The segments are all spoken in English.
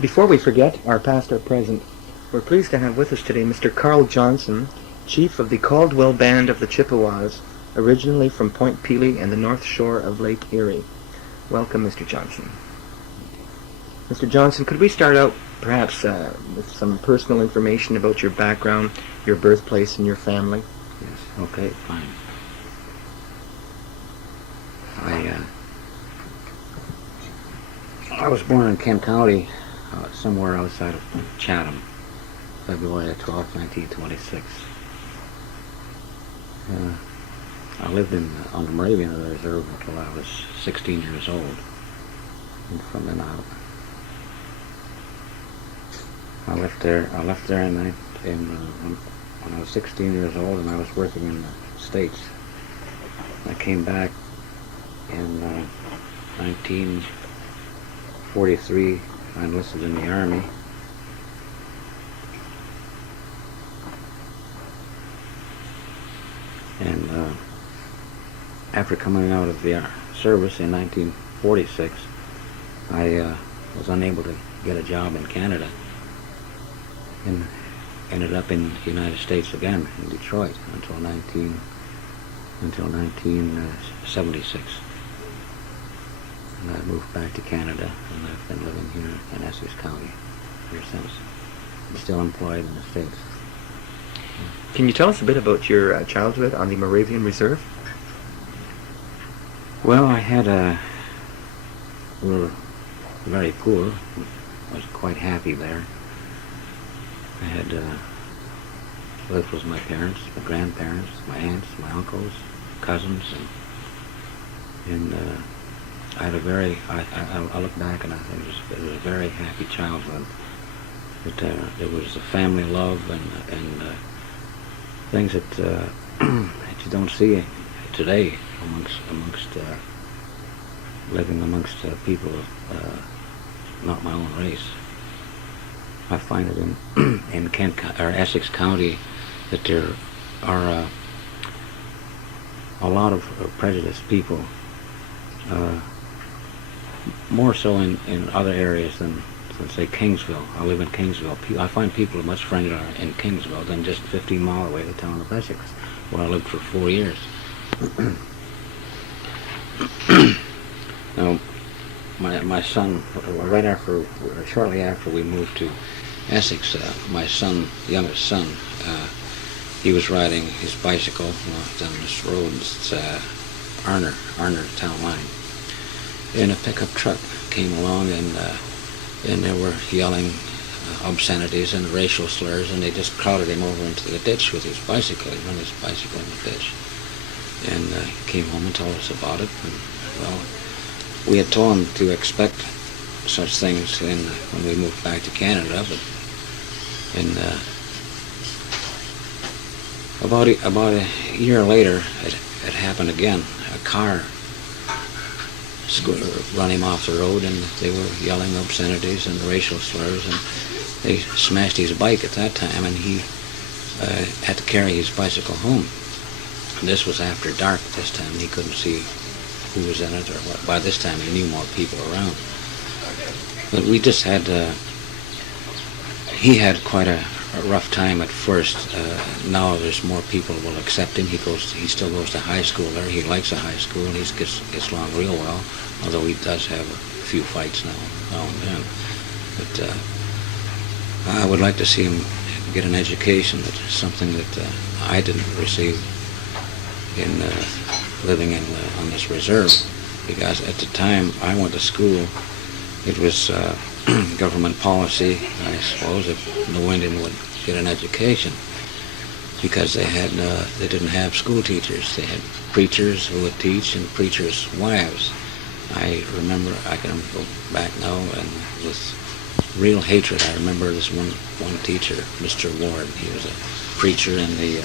Before we forget, our past or present, we're pleased to have with us today Mr. Carl Johnson, chief of the Caldwell Band of the Chippewas, originally from Point Pelee and the north shore of Lake Erie. Welcome, Mr. Johnson. Mr. Johnson, could we start out perhaps with some personal information about your background, your birthplace, and your family? Yes, okay, fine. I was born in Kent County, somewhere outside of Chatham, February 12, 1926. I lived on the Moravian Reserve until I was 16 years old. And from then on, I left there when I was 16 years old, and I was working in the States. I came back in 1943. I enlisted in the Army. And after coming out of the service in 1946, I was unable to get a job in Canada, and ended up in the United States again, in Detroit, until 1976. And I moved back to Canada, and I've been living here in Essex County ever since. I'm still employed in the States. Can you tell us a bit about your childhood on the Moravian Reserve? Well, we were very poor. I was quite happy there. I had lived with my parents, my grandparents, my aunts, my uncles, cousins, and I had a very, I look back and I think it was a very happy childhood. There was a family love and things that that you don't see today amongst living amongst people not my own race. I find it in Kent or Essex County that there are a lot of prejudiced people, more so in other areas than say Kingsville. I live in Kingsville. I find people are much friendlier in Kingsville than just 15 miles away, the town of Essex, where I lived for 4 years. Now, my son, shortly after we moved to Essex, my son, youngest son, he was riding his bicycle down this road. It's Arner town line, and a pickup truck came along, and they were yelling obscenities and racial slurs, and they just crowded him over into the ditch with his bicycle. He run his bicycle in the ditch, and he came home and told us about it. And, well, we had told him to expect such things when we moved back to Canada, but about a year later, it happened again. A car run him off the road, and they were yelling obscenities and racial slurs, and they smashed his bike at that time, and he had to carry his bicycle home. And this was after dark this time. He couldn't see who was in it or what. By this time he knew more people around. But we just had, he had quite a rough time at first. Now there's more people will accept him. He still goes to high school there. He likes a high school, and he gets along real well, although he does have a few fights now and then. But I would like to see him get an education. That's something that I didn't receive in living on this reserve, because at the time I went to school, it was government policy, I suppose, if no Indian would get an education, because they didn't have school teachers. They had preachers who would teach and preachers' wives. I can go back now, and with real hatred, I remember this one teacher, Mr. Ward. He was a preacher in the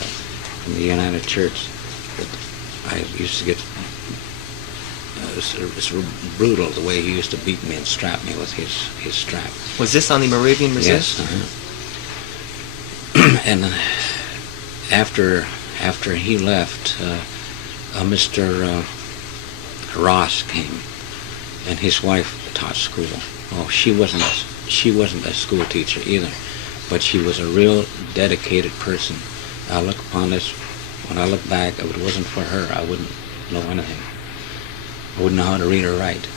United Church. But I used to get it's brutal the way he used to beat me and strap me with his strap. Was this on the Moravian Reserve? Yes. And after he left, Mr. Ross came, and his wife taught school. Oh, she wasn't. She wasn't a school teacher either, but she was a real dedicated person. I look upon this. When I look back, if it wasn't for her, I wouldn't know anything. I wouldn't know how to read or write.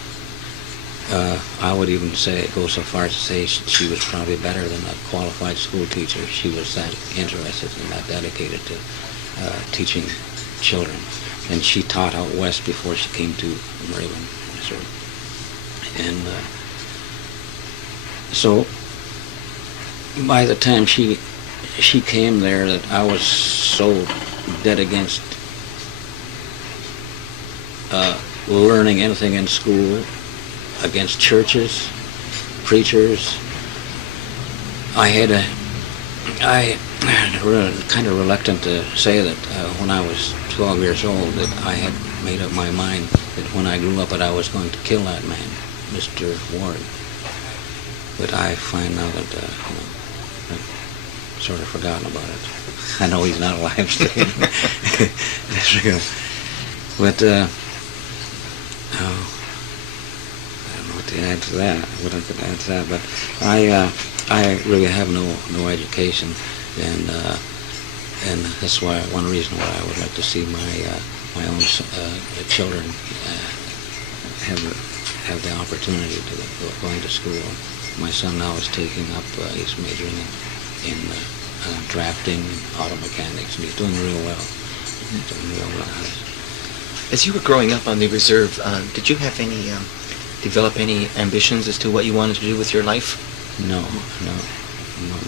I would even go so far as to say she was probably better than a qualified school teacher. She was that interested and that dedicated to teaching children. And she taught out west before she came to Maryland, Missouri. And so by the time she came there, that I was so dead against learning anything in school, against churches, preachers. I kind of reluctant to say that when I was 12 years old that I had made up my mind that when I grew up that I was going to kill that man, Mr. Ward. But I find now that I've sort of forgotten about it. I know he's not alive today. But to add to that, what I could add to that, but I really have no education, and that's why one reason why I would like to see my own children have the opportunity to go going to school. My son now is taking up, he's majoring in drafting and auto mechanics, and he's doing real well. He's doing real well. As you were growing up on the reserve, did you have develop any ambitions as to what you wanted to do with your life? No.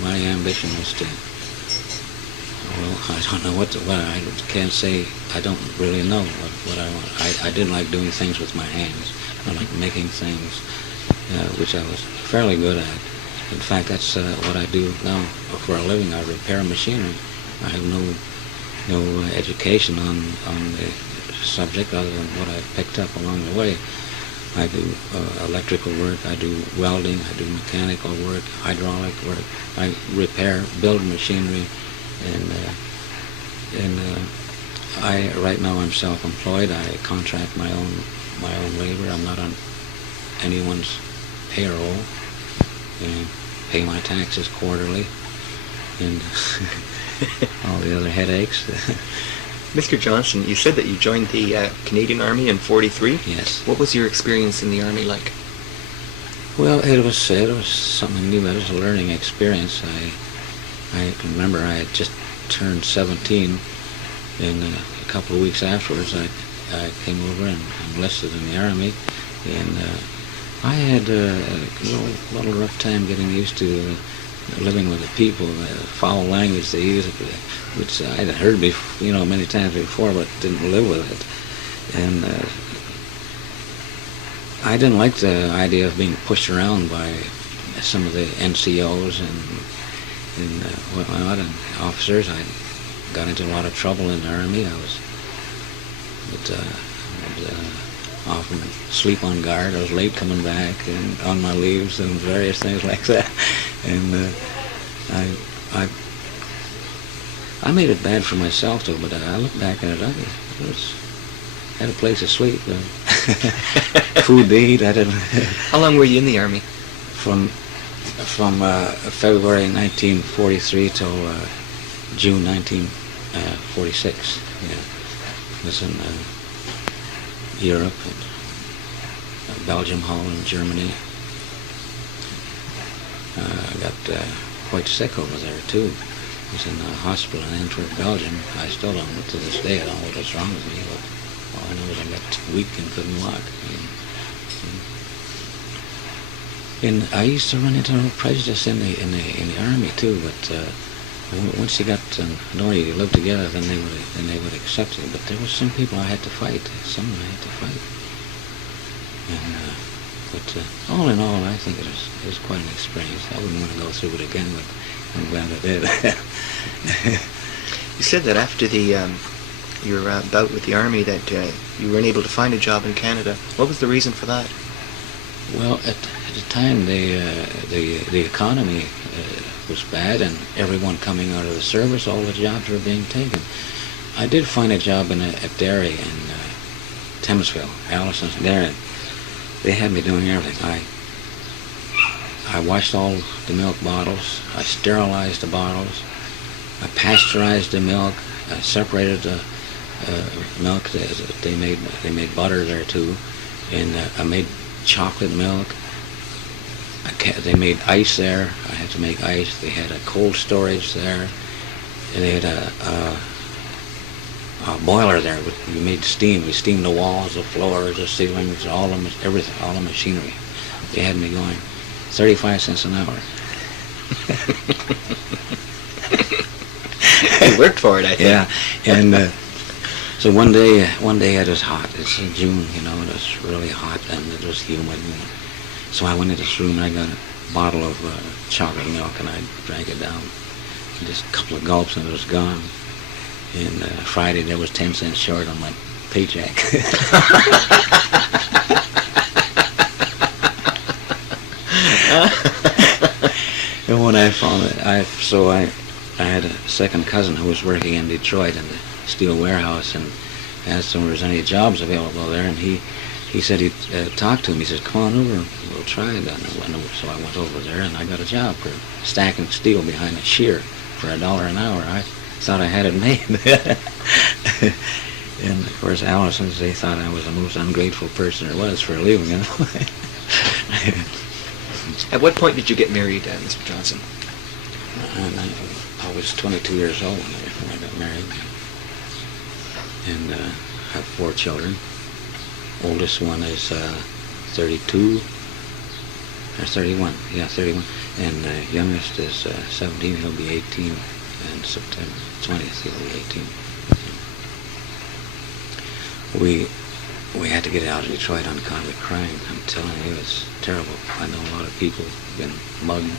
My ambition was to, well, I don't know what I can't say, I don't really know what I want. I didn't like doing things with my hands. I like making things, which I was fairly good at. In fact, that's what I do now for a living. I repair machinery. I have no education on the subject other than what I picked up along the way. I do electrical work, I do welding, I do mechanical work, hydraulic work. I build machinery, and right now I'm self-employed. I contract my own labor. I'm not on anyone's payroll, and pay my taxes quarterly, and all the other headaches. Mr. Johnson, you said that you joined the Canadian Army in '43. Yes. What was your experience in the Army like? Well, it was something new. It was a learning experience. I can remember I had just turned 17, and a couple of weeks afterwards I came over and enlisted in the Army, and I had a little rough time getting used to living with the people, the foul language they use, which I had heard many times before, but didn't live with it. And I didn't like the idea of being pushed around by some of the NCOs and whatnot, and officers. I got into a lot of trouble in the Army. I'd often sleep on guard. I was late coming back and on my leaves and various things like that. And I made it bad for myself though, but I look back at it, I had a place to sleep, food to eat. I didn't. How long were you in the Army? From February 1943 till June 1946. Yeah, I was in Europe, and Belgium, Holland, Germany. I got quite sick over there too. I was in a hospital in Antwerp, Belgium. I still don't know to this day. I don't know what was wrong with me, but all I know is I got weak and couldn't walk. And I used to run into no prejudice in the Army too. But once you got to know you lived together, then they would accept it. But there were some people I had to fight. Someone I had to fight. And but all in all, I think it was quite an experience. I wouldn't want to go through it again, but I'm glad I did. You said that after your bout with the Army that you weren't able to find a job in Canada. What was the reason for that? Well, at the time, the economy was bad, and everyone coming out of the service, all the jobs were being taken. I did find a job in a dairy in Thamesville, Allison's Dairy. They had me doing everything. I washed all the milk bottles. I sterilized the bottles. I pasteurized the milk. I separated the milk. They made butter there too, and I made chocolate milk. They made ice there. I had to make ice. They had a cold storage there. And they had a boiler there. We made steam. We steamed the walls, the floors, the ceilings, everything, all the machinery. They had me going 35 cents an hour. You worked for it, I think. Yeah, and so one day it was hot. It's in June, you know, and it was really hot and it was humid. So I went into this room and I got a bottle of chocolate milk and I drank it down. And just a couple of gulps and it was gone. And Friday there was 10 cents short on my paycheck. And when I found it, I had a second cousin who was working in Detroit in the steel warehouse and asked him if there was any jobs available there, and he said he'd talk to him. He said, "Come on over, we'll try it." So I went over there and I got a job for stacking steel behind a shear for $1 an hour. I thought I had it made. And of course, Allison's, they thought I was the most ungrateful person there was for a living, you know. At what point did you get married, Mr. Johnson? And I was 22 years old when I got married. And I have 4 children. Oldest one is 32, or 31, yeah, 31. And youngest is 17, he'll be 18, and September 20th he'll be 18. We had to get out of Detroit on account of the crime. I'm telling you, it's terrible. I know a lot of people have been mugged,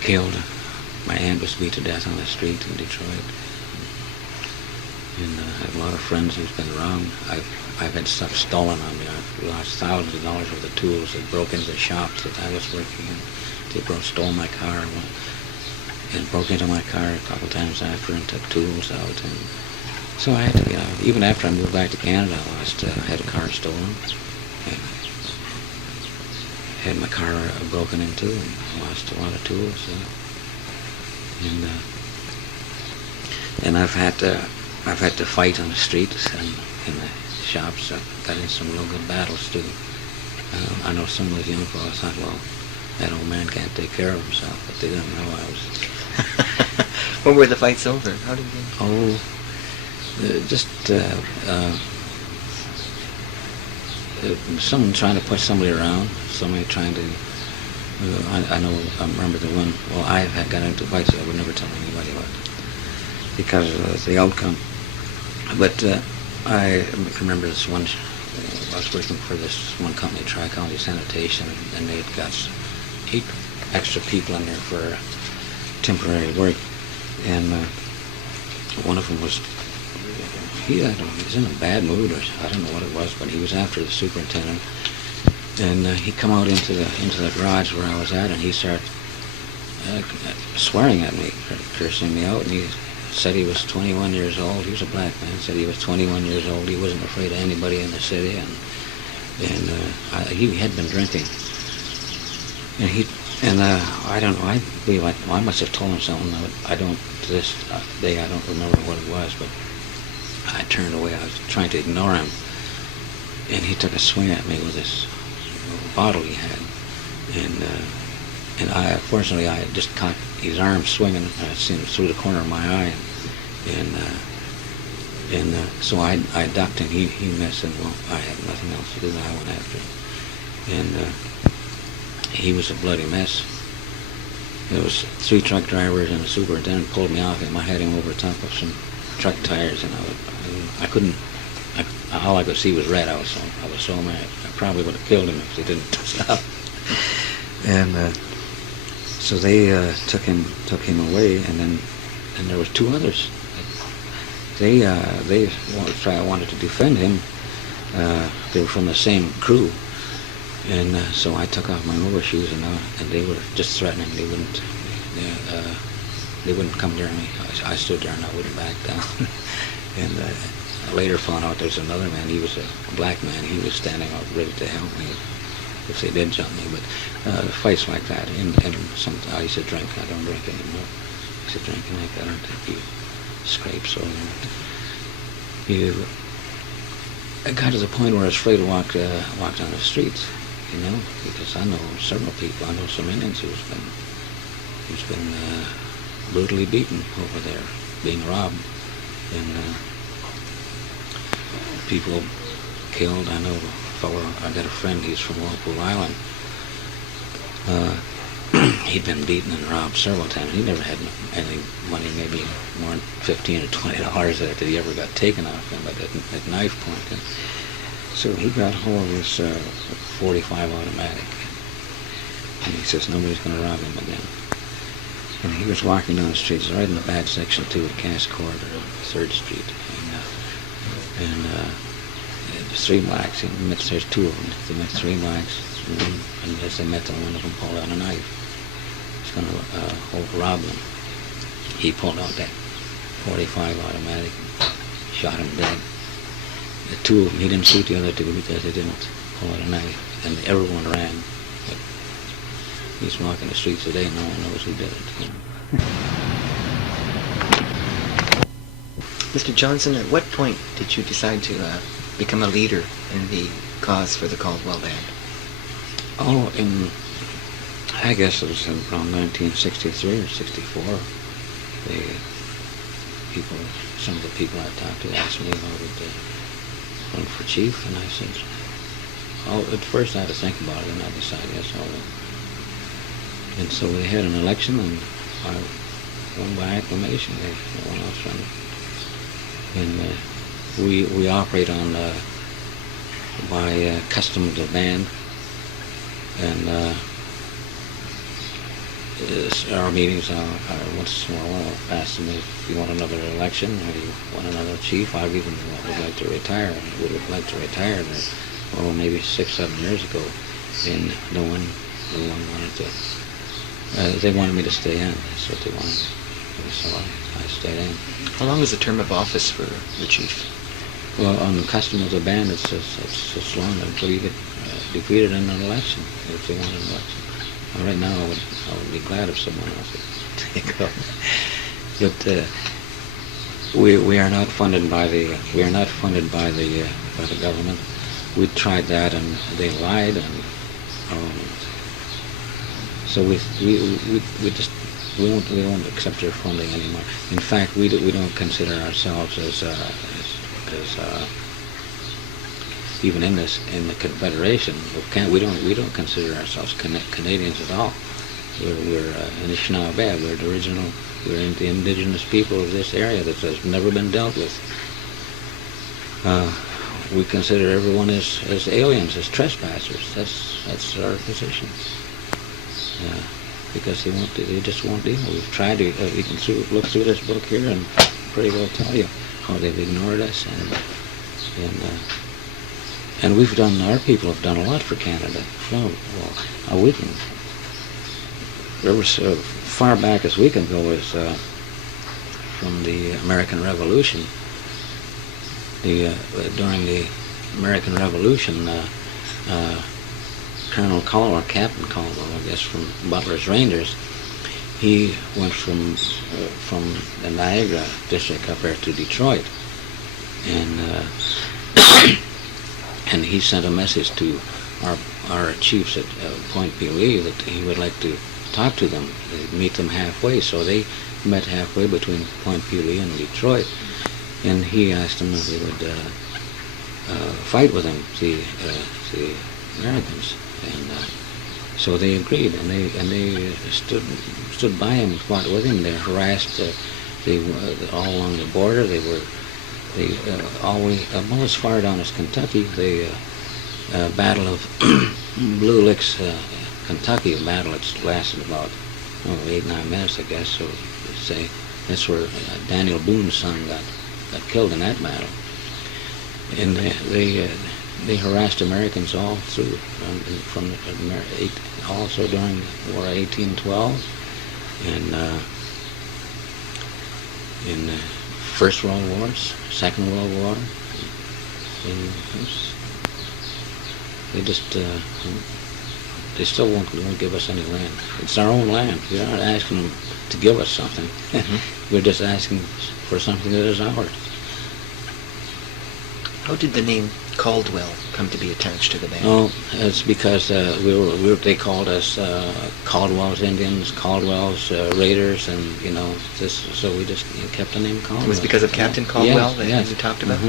killed. My aunt was beat to death on the street in Detroit. And I have a lot of friends who's been robbed. I've had stuff stolen on me. I've lost thousands of dollars worth of tools. They broke into the shops that I was working in. They stole my car and broke into my car a couple times after and took tools out. And so I had to get out. Even after I moved back to Canada, I had a car stolen. And had my car broken into and lost a lot of tools. And I've had to fight on the streets and in the shops. I got in some real good battles too. I know some of those young fellows thought, well, that old man can't take care of himself, but they didn't know I was. When were the fights over? How did you? Someone trying to push somebody around. Somebody trying to. I remember the one. Well, I had got into fights that I would never tell anybody about because of the outcome. But I remember this one. I was working for this one company, Tri-County Sanitation, and they had got 8 extra people in there for temporary work, and one of them was. He was in a bad mood, or I don't know what it was, but he was after the superintendent. And he come out into the garage where I was at, and he started swearing at me, cursing me out. And he said he was 21 years old. He was a black man. Said he was 21 years old. He wasn't afraid of anybody in the city, and he had been drinking. And I don't know. I believe I must have told him something. To this day I don't remember what it was, but I turned away. I was trying to ignore him, and he took a swing at me with this bottle he had, and I fortunately I just caught his arm swinging. I seen him through the corner of my eye, and so I ducked, and he missed, and well, I had nothing else to do. I went after him, and he was a bloody mess. There was 3 truck drivers and the superintendent pulled me off him. I had him over top of some truck tires, and I couldn't. All I could see was red. I was so mad. I probably would have killed him if they didn't stop. And so they took him away, and there was 2 others. They wanted to defend him. They were from the same crew, and so I took off my overshoes, and they were just threatening. They wouldn't come near me. I stood there and I wouldn't back down. And I later found out there's another man. He was a black man. He was standing up ready to help me. if they did jump me. But fights like that, and some I used to drink. I don't drink anymore. I used to drink, and I don't think you scrape so. I got to the point where I was afraid to walk down the streets, because I know several people. I know some Indians who's been brutally beaten over there, being robbed, and people killed. I know I got a friend, he's from Whirlpool Island. He'd been beaten and robbed several times. He never had any money, maybe more than $15 or $20 that he ever got taken off him at knife point. And so he got hold of this 45 automatic, and he says nobody's going to rob him again. And he was walking down the street, right in the bad section too, at Cass Court or 3rd Street, and there's 3 blacks. There's 2 of them. They met 3 blacks, and as they met them, one of them pulled out a knife. Going to rob them. He pulled out that 45 automatic, shot him dead. The 2 of them, he didn't shoot the other 2 because they didn't pull out a knife, and everyone ran. But he's walking the streets today, and no one knows who did it. Mr. Johnson, at what point did you decide to become a leader in the cause for the Caldwell Band? Oh, I guess it was around 1963 or 64. Some of the people I talked to asked me if I would run for chief, and I said, at first I had to think about it, and I decided, yes, I will. And so we had an election, and I won by acclamation. No one else ran. And we operate on by custom of the band, and our meetings are once in a while asked them if you want another election or you want another chief. I even would like to retire. I would have liked to retire maybe 6-7 years ago, and no one wanted to. They wanted me to stay in. That's what they wanted. So I stayed in. How long is the term of office for the chief? Well, on the custom of the band, it's as long until you get defeated in an election, if they want an election. Right now, I would be glad if someone else would take up. But we are not funded by the government. We tried that, and they lied, and so we won't accept their funding anymore. In fact, we don't consider ourselves as even in the Confederation, we don't consider ourselves Canadians at all. We're Anishinaabe. We're the indigenous people of this area that has never been dealt with. We consider everyone as aliens, as trespassers. That's our position. Because they just won't deal. We've tried to. You can look through this book here and pretty well tell you how they've ignored us and our people have done a lot for Canada. Well, we can, as far back as we can go is from the American Revolution. During the American Revolution, Colonel Caldwell, or Captain Caldwell, I guess, from Butler's Rangers, he went from the Niagara district up there to Detroit, and he sent a message to our chiefs at Point Pelee that he would like to talk to them, meet them halfway. So they met halfway between Point Pelee and Detroit, and he asked them if they would fight with him, the Americans, and so they agreed, and they stood by him, fought with him. They harassed all along the border. They always, well, as far down as Kentucky, the Battle of Blue Licks, Kentucky, a battle that's lasted about 8-9 minutes, I guess. So say that's where Daniel Boone's son got killed in that battle. And they harassed Americans all through, also during the War of 1812, and in the First World Wars, Second World War, and they just they still won't give us any land. It's our own land. We're not asking them to give us something. We're just asking for something that is ours. How did the name Caldwell come to be attached to the band? Oh, it's because they called us Caldwell's Indians, Caldwell's Raiders, and so we just kept the name Caldwell. It was because of Captain Caldwell yes. that you talked about?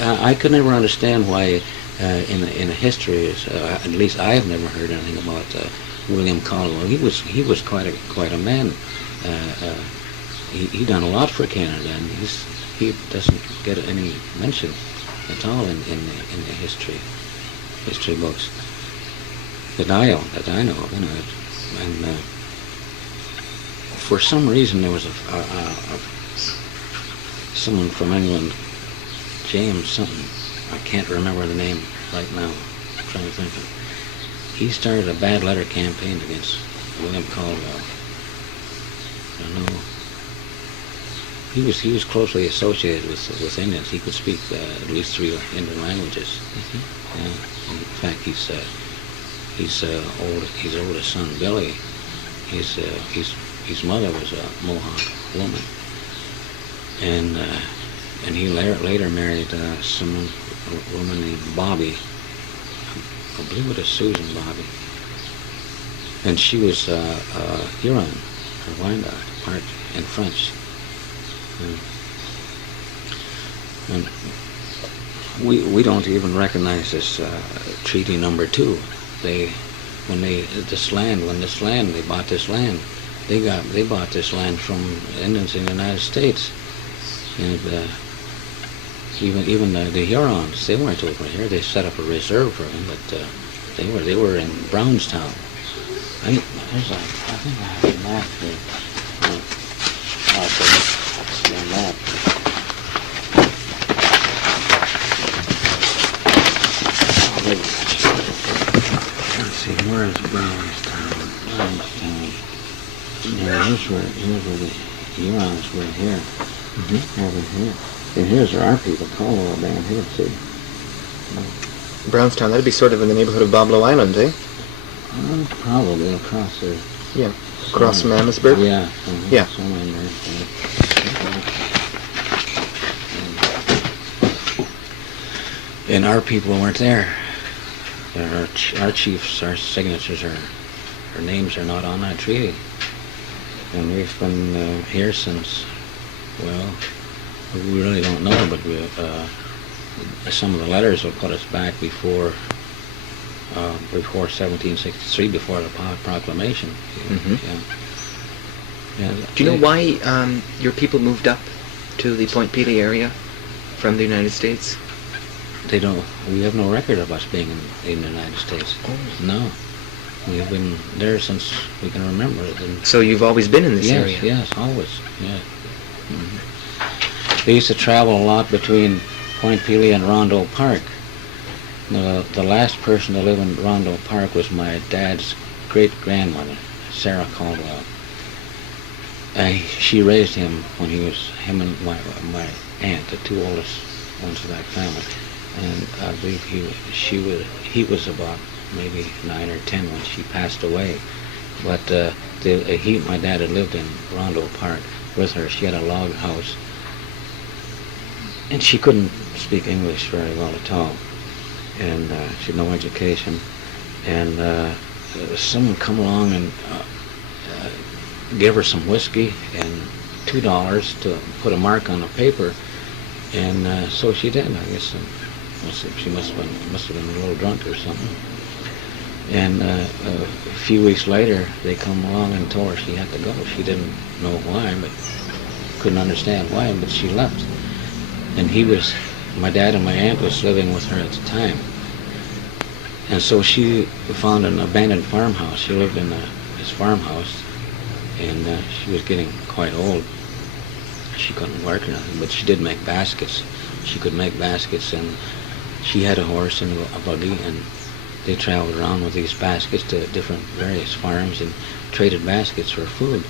I could never understand why in the history, at least I have never heard anything about William Caldwell. He was quite a man. He done a lot for Canada, and he doesn't get any mention at all in the history books that I know of. And for some reason there was someone from England, James something. I can't remember the name right now. I'm trying to think of it. He started a bad letter campaign against William Caldwell. I know. He was closely associated with Indians. He could speak at least 3 Indian languages. Yeah. In fact, his oldest son Billy, his mother was a Mohawk woman, and he later married a woman named Bobby. I believe it was Susan Bobby, and she was Huron or Wyandot, part in French. And we don't even recognize this treaty number 2. When they bought this land, they bought this land from Indians in the United States, and even the Hurons, they weren't over here. They set up a reserve for them, but they were in Brownstown. I think I have a map here. Map. Let's see, where is Brownstown? Yeah, here's where the Hurons were here. Over here. And here's our people, Caldwell down here, see. Brownstown, that'd be sort of in the neighborhood of Boblo Island, eh? Probably across there. Yeah. Across from Amherstburg? Yeah. Yeah. Somewhere in there. And our people weren't there. Our chiefs, our signatures, our names are not on that treaty. And we've been here since, well, we really don't know, but some of the letters will put us back before 1763, before the proclamation. Yeah. Do you know why your people moved up to the Point Pelee area from the United States? They don't. We have no record of us being in the United States. Oh. No. We have been there since we can remember it. And so you've always been in this area? Yes, always. Yeah. They used to travel a lot between Point Pelee and Rondeau Park. The last person to live in Rondeau Park was my dad's great-grandmother, Sarah Caldwell. She raised him when him and my aunt, the 2 oldest ones of that family. And I believe he was about maybe 9 or 10 when she passed away. But my dad had lived in Rondeau Park with her. She had a log house, and she couldn't speak English very well at all, and she had no education. And someone come along and gave her some whiskey and $2 to put a mark on the paper, and so she did. I guess she must have been a little drunk or something. And a few weeks later, they come along and told her she had to go. She didn't know why, but couldn't understand why, but she left. And my dad and my aunt was living with her at the time. And so she found an abandoned farmhouse. She lived in this farmhouse, and she was getting quite old. She couldn't work or nothing, but she did make baskets. She could make baskets, and she had a horse and a buggy, and they traveled around with these baskets to various farms and traded baskets for food.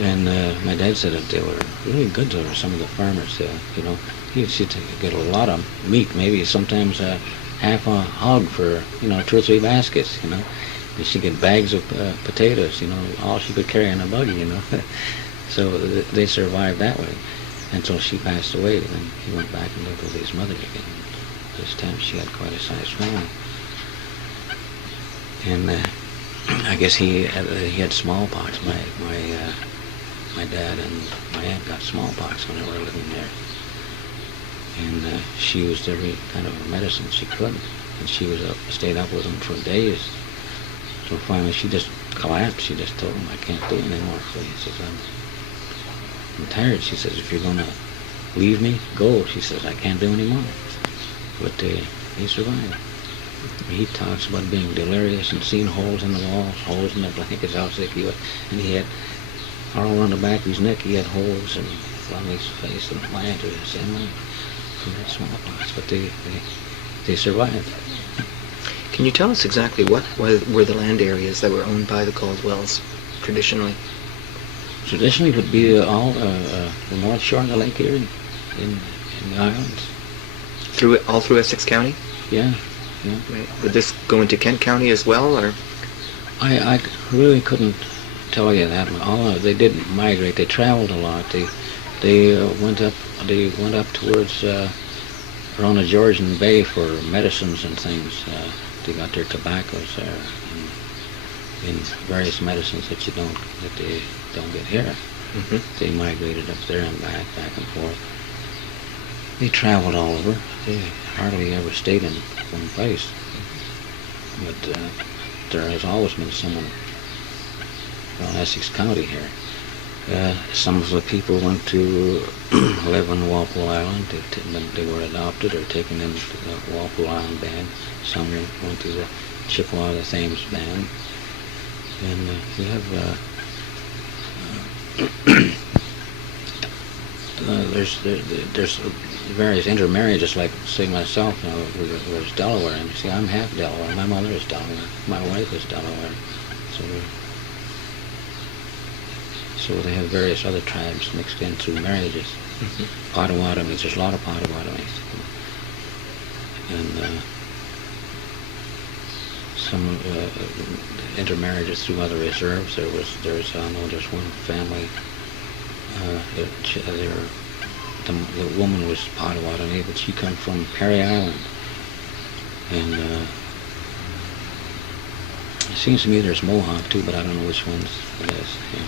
And my dad said that they were really good to her, some of the farmers. She'd get a lot of meat, maybe sometimes half a hog for 2 or 3 baskets. And she get bags of potatoes. All she could carry in a buggy. So they survived that way until she passed away. Then he went back and lived with his mother again. This time she had quite a sized family. And I guess he had smallpox. My dad and my aunt got smallpox when they were living there. And she used every kind of medicine she could. And she stayed up with him for days. So finally she just collapsed. She just told him, I can't do it anymore. So he says, I'm tired. She says, if you're going to leave me, go. She says, I can't do anymore. But he survived. He talks about being delirious and seeing holes in the walls, holes in the blankets, how sick he was. And he had, all around the back of his neck, he had holes and on his face and my aunt was the same way. He had smallpox, but they survived. Can you tell us exactly what were the land areas that were owned by the Caldwells traditionally? Traditionally, it would be all the north shore of the Lake Erie in the islands. All through Essex County? Yeah, yeah. Right. Would this go into Kent County as well, or? I really couldn't tell you that. They didn't migrate. They traveled a lot. They went up towards around the Georgian Bay for medicines and things. They got their tobaccos there and various medicines that they don't get here. Mm-hmm. They migrated up there and back and forth. They traveled all over. They hardly ever stayed in one place. But there has always been someone from Essex County here. Some of the people went to live on Walpole Island. They were adopted or taken into the Walpole Island band. Some went to the Chippewas, the Thames band. And we have there's various intermarriages, like say myself, was Delaware, and you see I'm half Delaware. My mother is Delaware. My wife is Delaware. So they have various other tribes mixed in through marriages. Mm-hmm. Potawatomis, there's a lot of Potawatomis. And some intermarriages through other reserves. There's one family. The woman was Potawatomi, but she come from Perry Island. And it seems to me there's Mohawk too, but I don't know which ones it is. Yeah.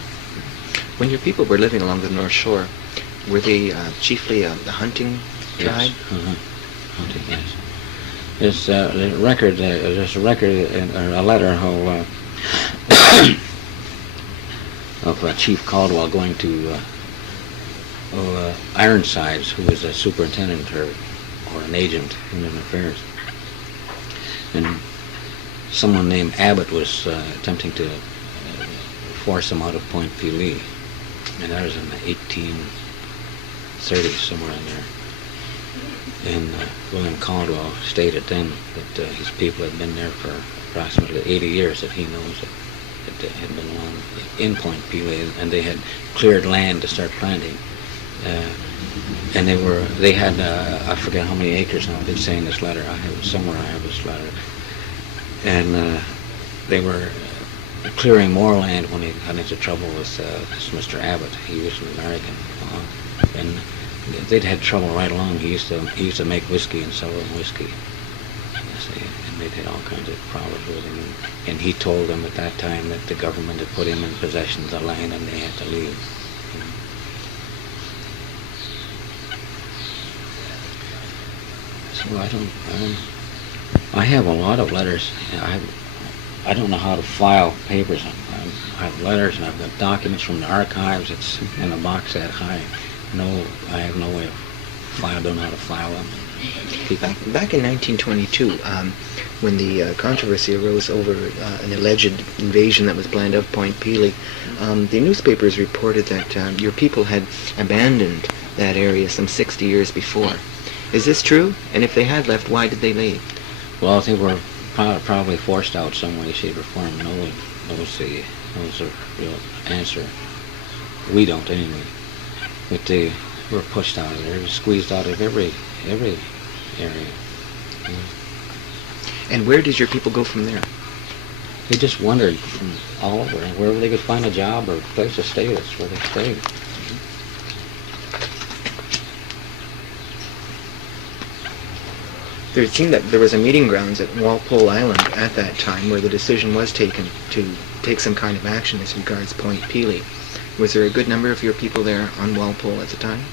When your people were living along the North Shore, were they chiefly a hunting tribe? Yes. Uh-huh. Hunting, yes. There's a record or a letter of Chief Caldwell going to Ironsides, who was a superintendent or an agent in Indian Affairs. And someone named Abbott was attempting to force him out of Point Pelee. And that was in the 1830s, somewhere in there. And William Caldwell stated then that his people had been there for approximately 80 years, that he knows that they had been along in Point Pelee, and they had cleared land to start planting. And they had I forget how many acres now. It did say in this letter. I have this letter. And they were clearing more land when he got into trouble with this Mr. Abbott. He was an American, and they'd had trouble right along. He used to make whiskey and sell them whiskey. And they'd had all kinds of problems with him. And he told them at that time that the government had put him in possession of the land and they had to leave. So I have a lot of letters. I don't know how to file papers. I have letters and I've got documents from the archives. It's in a box that high. I have no way of don't know how to file them. Back in 1922, when the controversy arose over an alleged invasion that was planned of Point Pelee, the newspapers reported that your people had abandoned that area some 60 years before. Is this true? And if they had left, why did they leave? Well, they were probably forced out some way, shape, or form. No one knows the real answer. We don't, anyway. But they were pushed out of there, squeezed out of every area. And where did your people go from there? They just wandered all over, and wherever they could find a job or a place to stay, that's where they stayed. There seemed that there was a meeting grounds at Walpole Island at that time where the decision was taken to take some kind of action as regards Point Pelee. Was there a good number of your people there on Walpole at the time?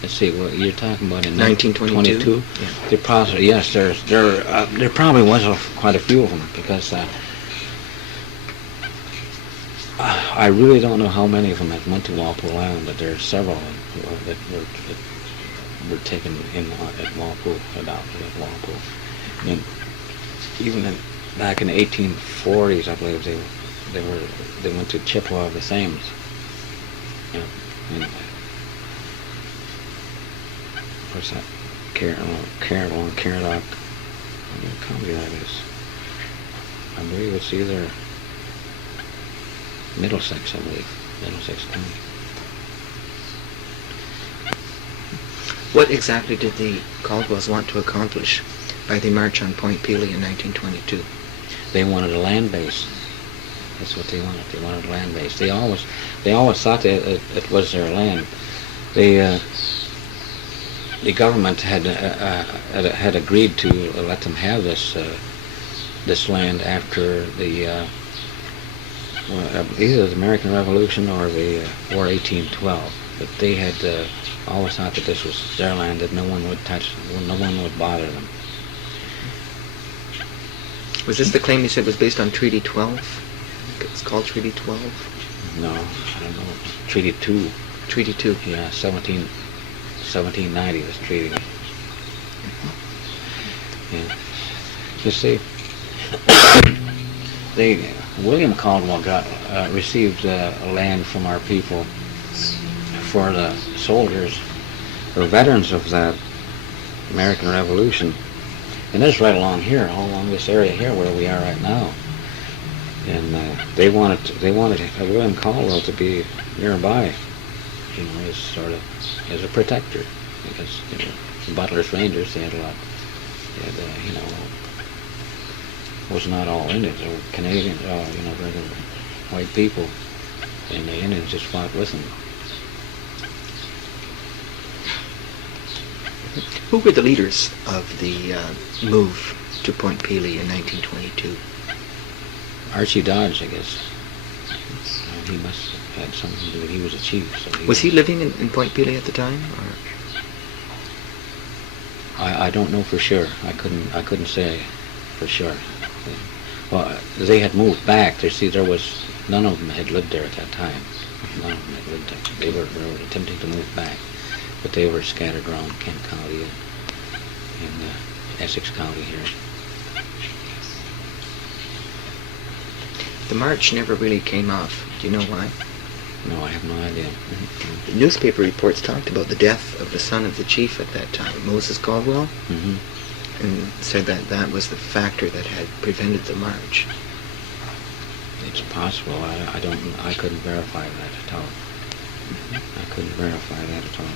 Let's see, what you're talking about in 1922? 1922? Yeah. There possibly, yes, there probably was quite a few of them, because I really don't know how many of them have went to Walpole Island, but there are several that were taken in at Walpole, adopted at Walpole. And even back in the 1840s, I believe they went to Chippewas the same. Yeah, and what's that? Caldwell, Caradoc. What county that is? I believe it's either Middlesex, Middlesex County. What exactly did the Caldwells want to accomplish by the march on Point Pelee in 1922? They wanted a land base. That's what they wanted. They wanted a land base. They always thought that it was their land. The government had agreed to let them have this land after the either the American Revolution or the War 1812. But they had always thought that this was their land, that no one would touch, no one would bother them. Was this the claim you said was based on Treaty 12? It's called Treaty 12? No, I don't know. Treaty 2. Treaty 2. Yeah, 1790 was treaty. Yeah. You see, William Caldwell received land from our people for the soldiers or veterans of the American Revolution. And it's right along here, all along this area here where we are right now. And they wanted William Caldwell to be nearby, as a protector, because the Butler's Rangers, they had a lot. They had, was not all Indians, they were Canadians, regular white people, and the Indians just fought with them. Who were the leaders of the move to Point Pelee in 1922? Archie Dodge, I guess. He must have had something to do with it. He was a chief. So was he living in Point Pelee at the time? Or? I don't know for sure. I couldn't say for sure. Well, they had moved back. There was none of them had lived there at that time. None of them had lived there. They were attempting to move back, but they were scattered around Kent County and Essex County here. The march never really came off. Do you know why? No, I have no idea. The newspaper reports talked about the death of the son of the chief at that time, Moses Caldwell, and said that was the factor that had prevented the march. It's possible. I couldn't verify that at all. I couldn't verify that at all.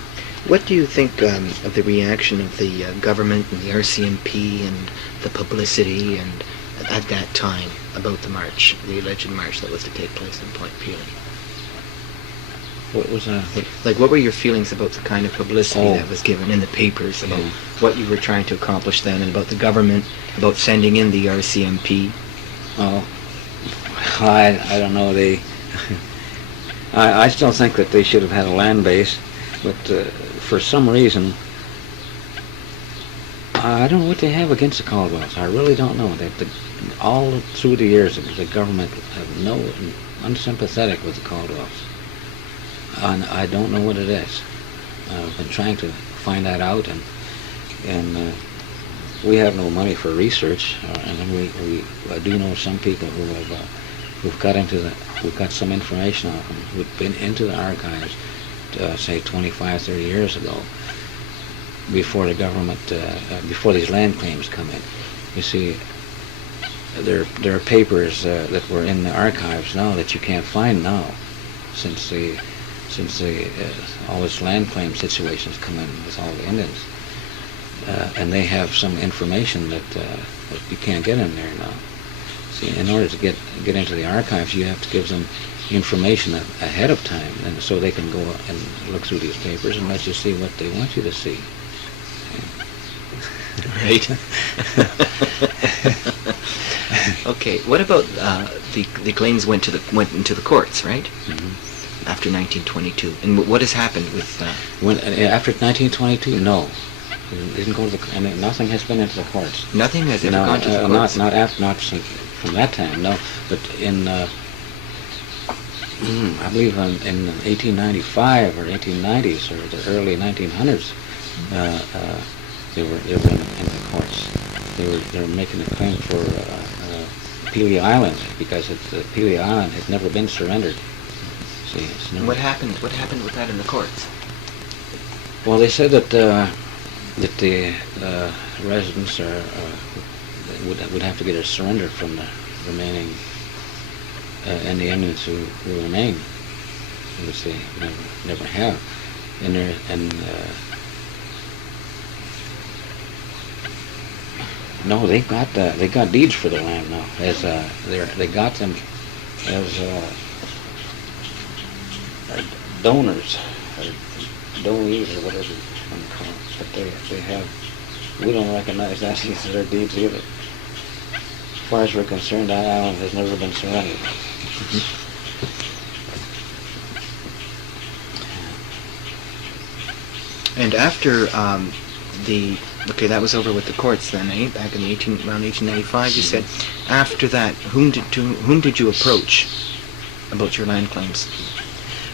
What do you think of the reaction of the government and the RCMP and the publicity and at that time about the march, the alleged march that was to take place in Point Pelee? What was that? What were your feelings about the kind of publicity that was given in the papers about what you were trying to accomplish then, and about the government, about sending in the RCMP? Oh, I don't know. I still think that they should have had a land base, but for some reason, I don't know what they have against the Caldwells. I really don't know. All through the years, the government have unsympathetic with the Caldwells. And I don't know what it is. I've been trying to find that out, and we have no money for research. And then I do know some people who've got some information on them, who've been into the archives, say 25, 30 years ago, before the government, before these land claims come in. You see, there are papers that were in the archives now that you can't find now, since all this land claim situations come in with all the Indians. and they have some information that you can't get in there now. See, in order to get into the archives, you have to give them information ahead of time, and so they can go and look through these papers and let you see what they want you to see. Right. Okay. What about the claims went into the courts, right? Mm-hmm. After 1922, and what has happened with? After 1922, no, it didn't go to the. I mean, nothing has been into the courts. Nothing has ever gone to the courts. Not from that time, no. But in I believe in 1895 or 1890s or the early 1900s, they were in the courts. They were making a claim for Pelee Island because Pelee Island had never been surrendered. See, it's never. What happened? What happened with that in the courts? Well, they said that the residents would have to get a surrender from the remaining and the Indians who remain, which they never have. No, they got deeds for the land now. As they got them as donors or donees or whatever you want to call it. But they have. We don't recognize that as their deeds either. As far as we're concerned, that island has never been surrendered. And after that was over with the courts then, eh? Back in around 1895, you said. After that, whom did you approach about your land claims?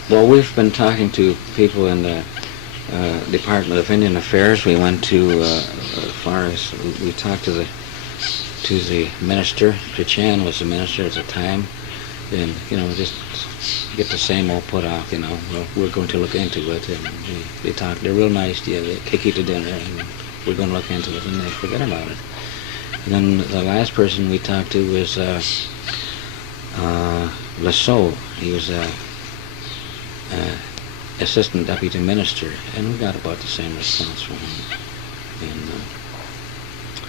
Well, we've been talking to people in the Department of Indian Affairs. We went to as far as we talked to the minister. Chan was the minister at the time, and just get the same old put off. Well, we're going to look into it, and they talk. They're real nice. Yeah, they take you to dinner, and we're going to look into it, and they forget about it. And then the last person we talked to was Lasso. He was assistant deputy minister, and we got about the same response from him. And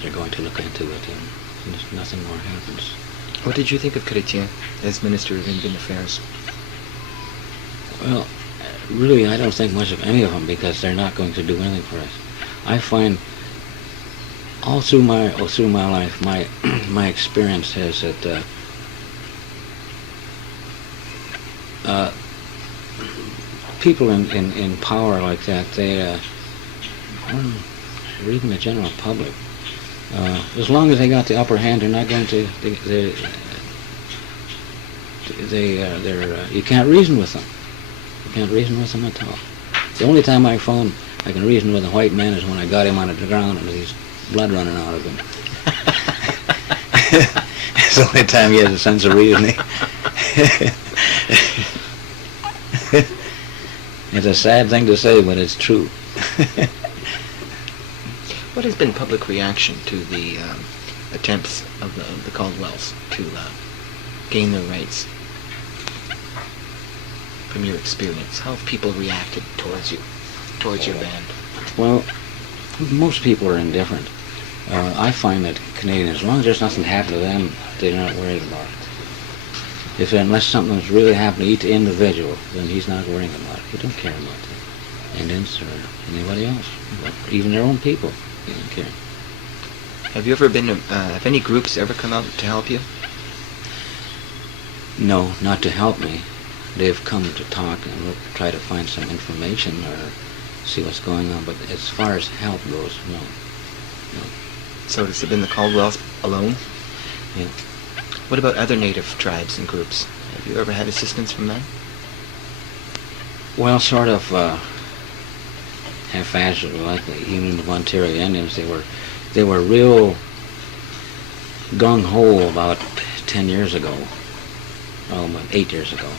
they're going to look into it, and nothing more happens. What did you think of Chrétien as Minister of Indian Affairs? Well, really, I don't think much of any of them because they're not going to do anything for us. I find all through my life, my experience has that people in power like that, or even the general public, as long as they got the upper hand, they're not going to. You can't reason with them. You can't reason with them at all. The only time I can reason with a white man is when I got him on the ground and there's blood running out of him. It's the only time he has a sense of reasoning. It's a sad thing to say, but it's true. What has been public reaction to the attempts of the Caldwells to gain their rights? From your experience, how have people reacted towards you, towards your band? Well, most people are indifferent. I find that Canadians, as long as there's nothing happened to them, they're not worried about it. Unless something's really happened to each individual, then he's not worrying about it. He don't care about the Indians or anybody else, even their own people. He don't care. Have you ever been? Have any groups ever come out to help you? No, not to help me. They've come to talk and try to find some information or see what's going on, but as far as help goes, no. So has it been the Caldwells alone? Yeah. What about other native tribes and groups? Have you ever had assistance from them? Well, sort of half-assedly, like the Union of Ontario Indians. They were real gung-ho about 10 years ago, about 8 years ago.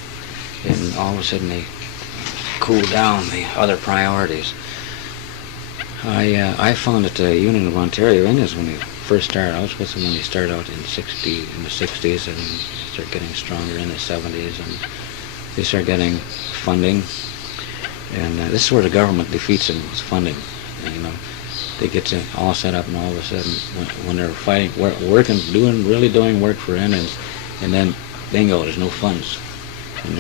And all of a sudden they cooled down the other priorities. I found that the Union of Ontario Indians, when they first started, I was with them when they started out in the 60s, and started getting stronger in the 70s, and they started getting funding. And this is where the government defeats them, is funding. they get all set up, and all of a sudden, when they're fighting, working, doing work for Indians, and then bingo, there's no funds, and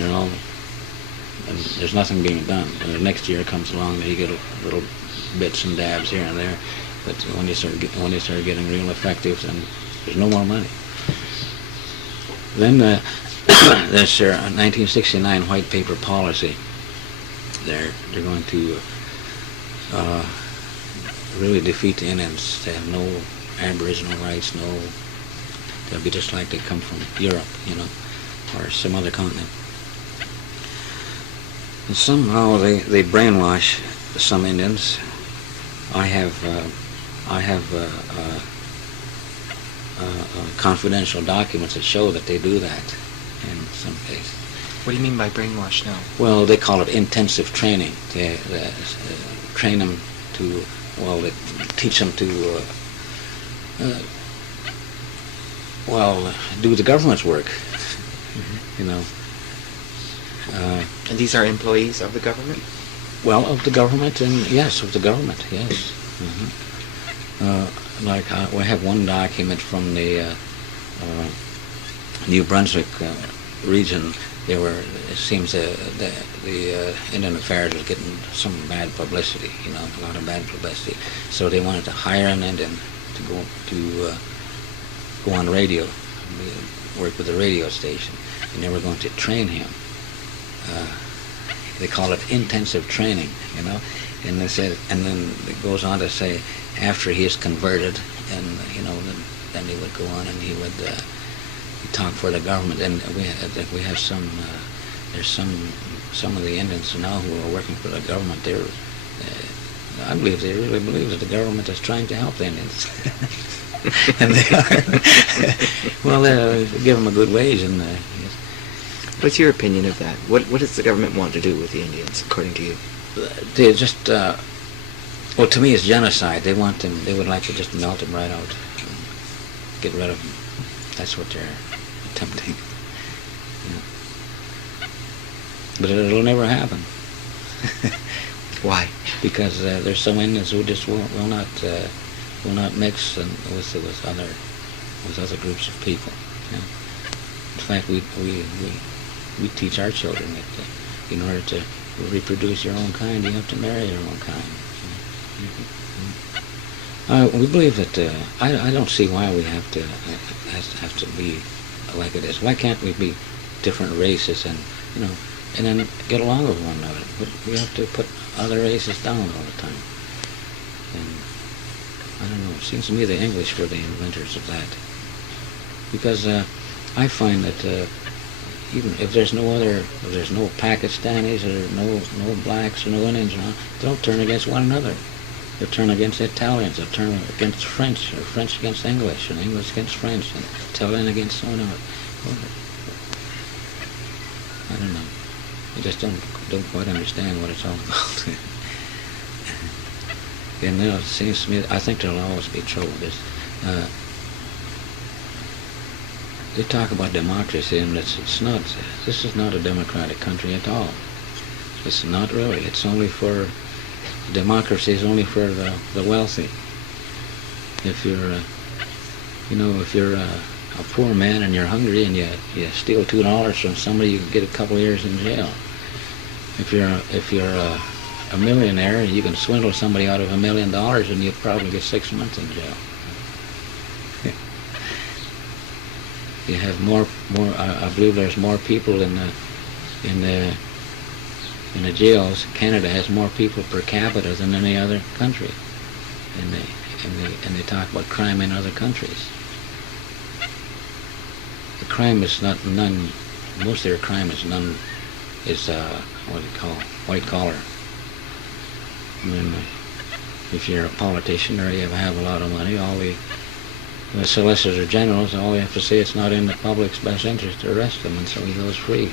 and there's nothing being done. And the next year comes along, and you get little bits and dabs here and there, but when they start getting real effective, then there's no more money. Then there's their 1969 white paper policy. They're going to really defeat the Indians. They have no Aboriginal rights. They'll be just like they come from Europe, or some other continent. And somehow they brainwash some Indians. I have confidential documents that show that they do that in some cases. What do you mean by brainwash now? Well, they call it intensive training. They train them to, they teach them to, do the government's work, And these are employees of the government? Well, of the government, and yes, of the government, yes. We have one document from the New Brunswick region. It seems the Indian Affairs was getting some bad publicity, a lot of bad publicity. So they wanted to hire an Indian to go on radio, work with the radio station, and they were going to train him. They call it intensive training, and they said, and then it goes on to say, after he is converted, and then he would go on and he would talk for the government. And we have some. There's some of the Indians now who are working for the government. I believe they really believe that the government is trying to help the Indians, and they are. Well, they give them a good wage, and. What's your opinion of that? What does the government want to do with the Indians, according to you? They just, to me, it's genocide. They want them. They would like to just melt them right out, get rid of them. That's what they're attempting. But it'll never happen. Why? Because there's some Indians who just will not mix with other groups of people. In fact, we teach our children that in order to reproduce your own kind, you have to marry your own kind. We believe that I don't see why we have to be like it is. Why can't we be different races and then get along with one another? But we have to put other races down all the time. And I don't know. It seems to me the English were the inventors of that, because I find that even if there's no Pakistanis or no blacks or no Indians, they'll turn against one another. They'll turn against the Italians. They'll turn against French, or French against English, and English against French, and Italian against someone else. I don't know. I just don't quite understand what it's all about. And it seems to me, I think there'll always be trouble. They talk about democracy, and this is not a democratic country at all. It's not really. It's only for, democracy is only for the wealthy. If you're, if you're a poor man and you're hungry and you steal $2 from somebody, you can get a couple years in jail. If you're a millionaire, you can swindle somebody out of $1 million and you'll probably get 6 months in jail. You have more. I believe there's more people in the jails. Canada has more people per capita than any other country, and they talk about crime in other countries. The crime is none. Most of their crime is what do you call white collar. I mean, if you're a politician or you have a lot of money, all the Solicitor Generals, all you have to say, it's not in the public's best interest to arrest him, and so he goes free.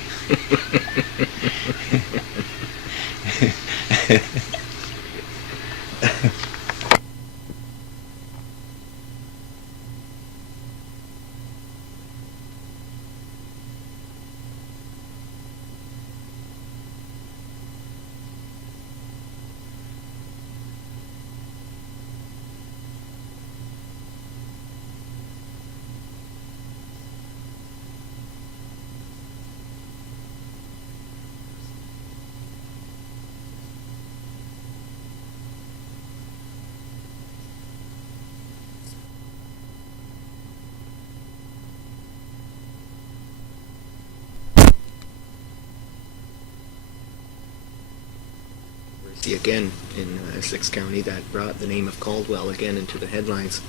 See again in Essex County that brought the name of Caldwell again into the headlines.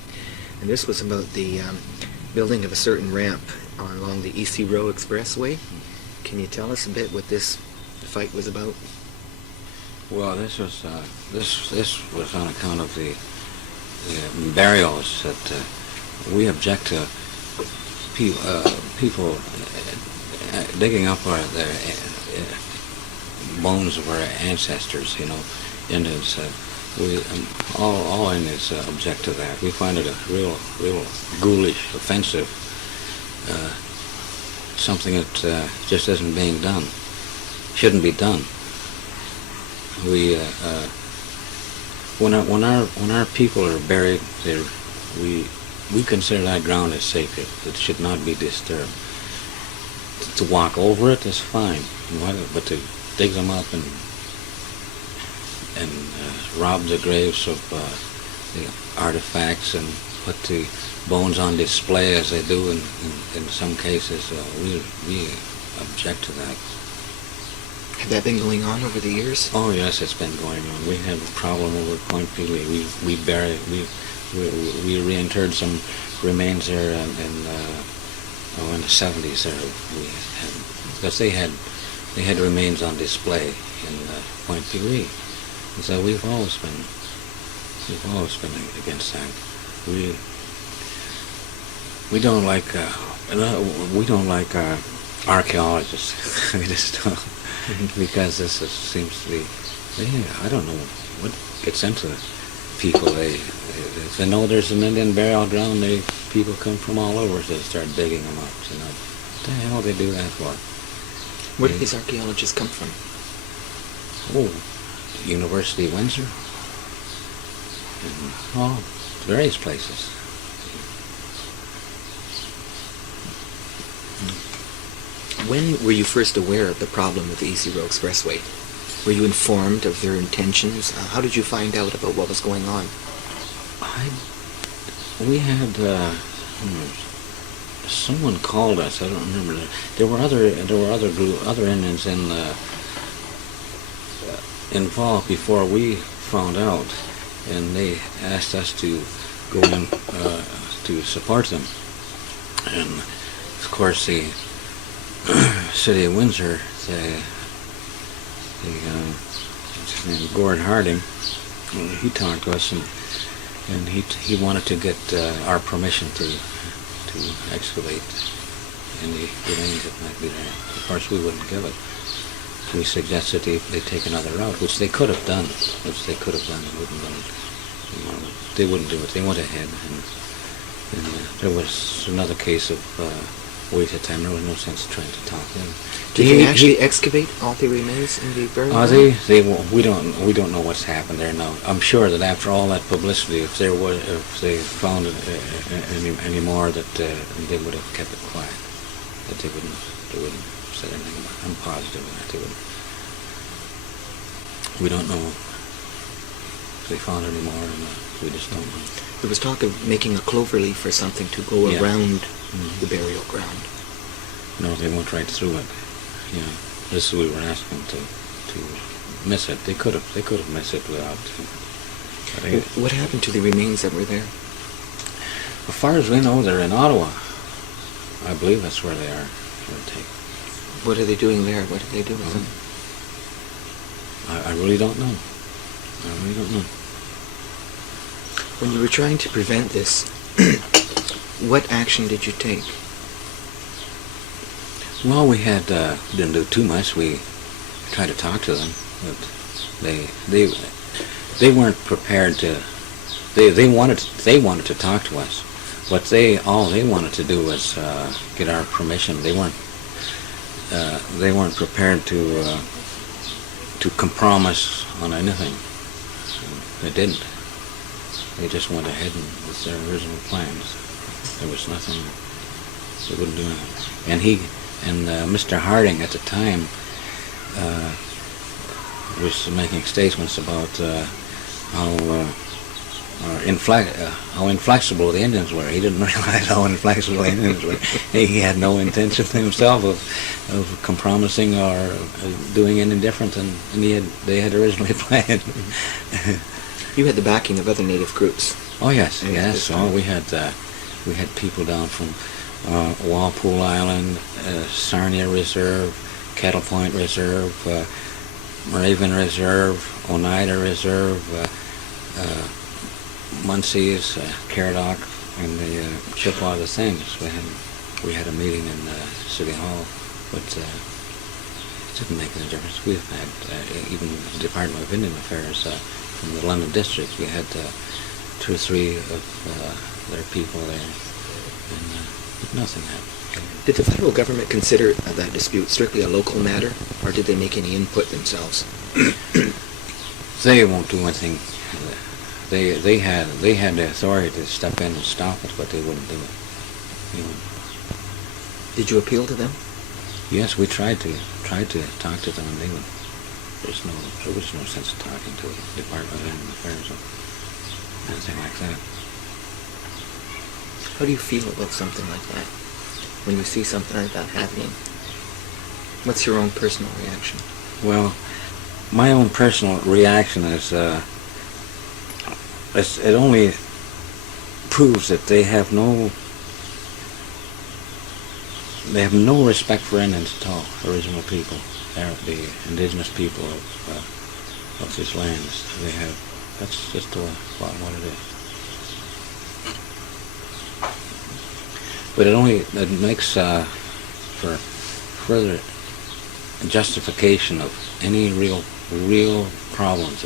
And this was about the building of a certain ramp along the EC Row Expressway. Can you tell us a bit what this fight was about? Well, this was on account of the burials that we object to people digging up their bones of our ancestors. Indians. We all Indians object to that. We find it a real ghoulish, offensive, something that just isn't being done. Shouldn't be done. We when our people are buried, we consider that ground as sacred. It should not be disturbed. To walk over it is fine, but to dig them up and rob the graves of the artifacts and put the bones on display as they do in some cases, we object to that. Had that been going on over the years? Oh yes, it's been going on. We had a problem over at Point Pelee. We reinterred some remains there in the 70s. Because they had remains on display in Point Pelee. And so we've always been against that. We don't like archaeologists. We just don't. Because this seems to be, I don't know what gets into people. If they know there's an Indian burial ground, people come from all over to start digging them up. What the hell they do that for? Where do these archaeologists come from? Oh, University of Windsor. And, various places. When were you first aware of the problem with the EC Row Expressway? Were you informed of their intentions? How did you find out about what was going on? We had someone called us. I don't remember. There were other Indians involved before we found out, and they asked us to go in to support them. And of course, the City of Windsor, his name Gord Harding, he talked to us, and he wanted to get our permission to excavate any remains that might be there. Of course, we wouldn't give it. We suggested they take another route, which they could have done. They wouldn't do it. They went ahead, and there was another case of wasted time. There was no sense trying to talk to them. Did they actually excavate all the remains in the burial ground? We don't know what's happened there now. I'm sure that after all that publicity, if they found any more, that they would have kept it quiet. That they wouldn't say anything about it. I'm positive of that they wouldn't. We don't know if they found any more or not. We just don't know. There was talk of making a clover leaf or something to go around the burial ground. No, they went right through it. This we were asking to miss it. They could have missed it without. What happened to the remains that were there? As far as we know, they're in Ottawa. I believe that's where they are. What are they doing there? What did they do with them? I really don't know. When you were trying to prevent this, what action did you take? Well, we didn't do too much. We tried to talk to them, but they weren't prepared to. They wanted to talk to us, but all they wanted to do was get our permission. They weren't prepared to compromise on anything. They didn't. They just went ahead with their original plans. There was nothing. They wouldn't do anything. And Mr. Harding at the time was making statements about how how inflexible the Indians were. He didn't realize how inflexible the Indians were. He had no intention himself of compromising or doing any different than they had originally planned. You had the backing of other native groups. Oh yes, yes. Oh, we had people down from Walpole Island, Sarnia Reserve, Kettle Point Reserve, Raven Reserve, Oneida Reserve, Munsey's, Caradoc, and the Chippewa, the things. We had a meeting in City Hall, but it didn't make any difference. We've had even the Department of Indian Affairs from the London district. We had 2 or 3 of their people there, and but nothing happened. Did the federal government consider that dispute strictly a local matter, or did they make any input themselves? They won't do anything. They had the authority to step in and stop it, but they wouldn't do it. Did you appeal to them? Yes, we tried to talk to them, and they would. There was no sense of talking to the Department of Indian Affairs or anything like that. How do you feel about something like that? When you see something like that happening, what's your own personal reaction? Well, my own personal reaction is it only proves that they have no respect for Indians at all, original people. They're the indigenous people of these lands. That's just about what it is. But it makes for further justification of any real problems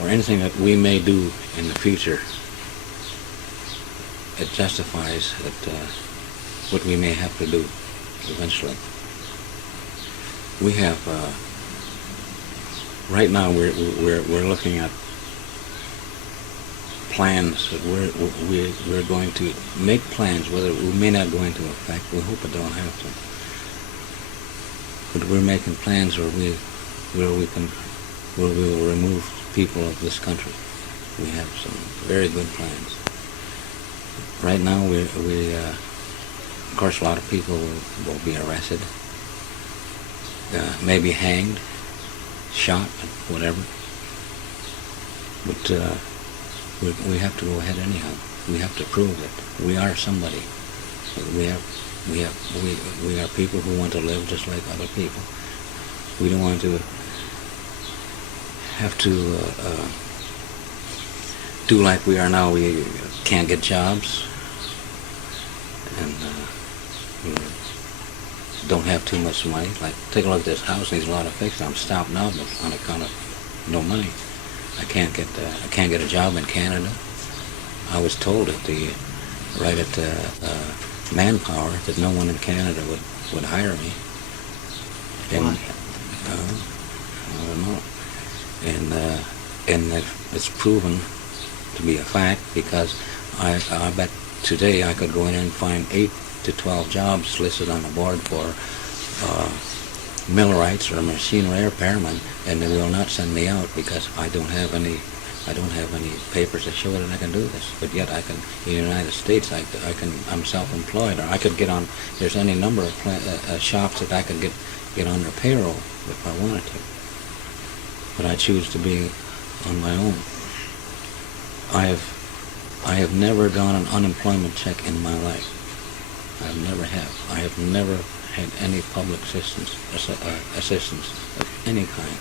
or anything that we may do in the future. It justifies what we may have to do eventually. We have right now we're looking at plans that we're going to make plans, whether we may not go into effect. We hope it don't have to. But we're making plans where we will remove people of this country. We have some very good plans. Right now, of course, a lot of people will be arrested, maybe hanged, shot, whatever. But we have to go ahead anyhow. We have to prove that we are somebody. We are people who want to live just like other people. We don't want to have to do like we are now. We can't get jobs and don't have too much money. Like, take a look at this house, needs a lot of fixing. I'm stopped now, but on account of no money. I can't get a job in Canada. I was told at Manpower that no one in Canada would hire me. And I don't know. And it's proven to be a fact, because I bet today I could go in and find 8 to 12 jobs listed on the board for millwrights or machinery repairmen, and they will not send me out because I don't have any papers that show that I can do this. But yet I can, in the United States, I'm self-employed, or I could get on. There's any number of shops that I could get on their payroll if I wanted to. But I choose to be on my own. I have never gone an unemployment check in my life. I have never had any public assistance of any kind.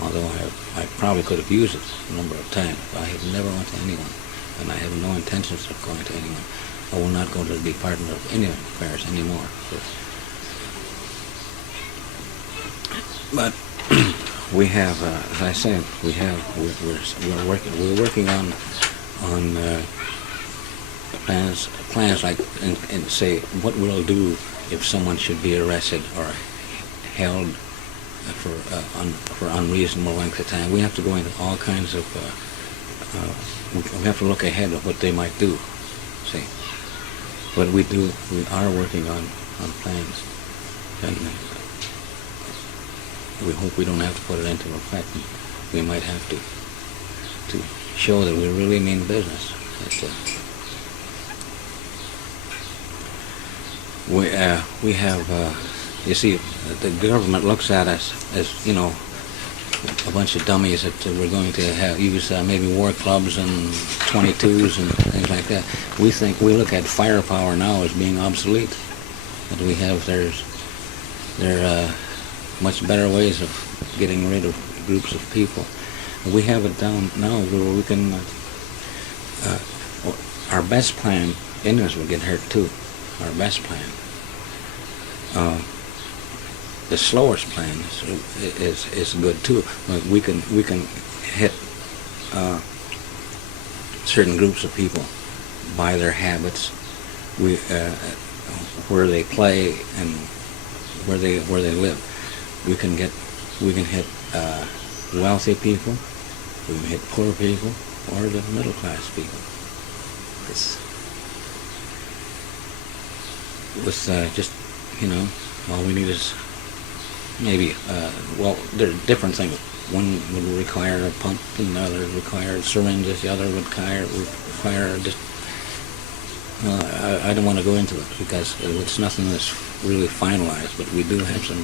Although I probably could have used it a number of times. I have never went to anyone, and I have no intentions of going to anyone. I will not go to the Department of Indian Affairs anymore. But we have, as I said, we're working on plans like, and say what we'll do if someone should be arrested or held for unreasonable length of time. We have to go into all kinds of. We have to look ahead of what they might do. See, but we are working on plans, and we hope we don't have to put it into effect. We might have to show that we really mean business. We have, you see, the government looks at us as, a bunch of dummies that we're going to use maybe war clubs and 22s and things like that. We look at firepower now as being obsolete. That we have, there are much better ways of getting rid of groups of people. We have it down now where we can, our best plan, Indians will get hurt too, our best plan. The slowest plan is good too. Like we can hit certain groups of people by their habits, where they play and where they live. We can hit wealthy people, we can hit poor people, or the middle class people. With just all we need is maybe there are different things. One would require a pump, and the other would require syringes. The other would require just. I don't want to go into it because it's nothing that's really finalized. But we do have some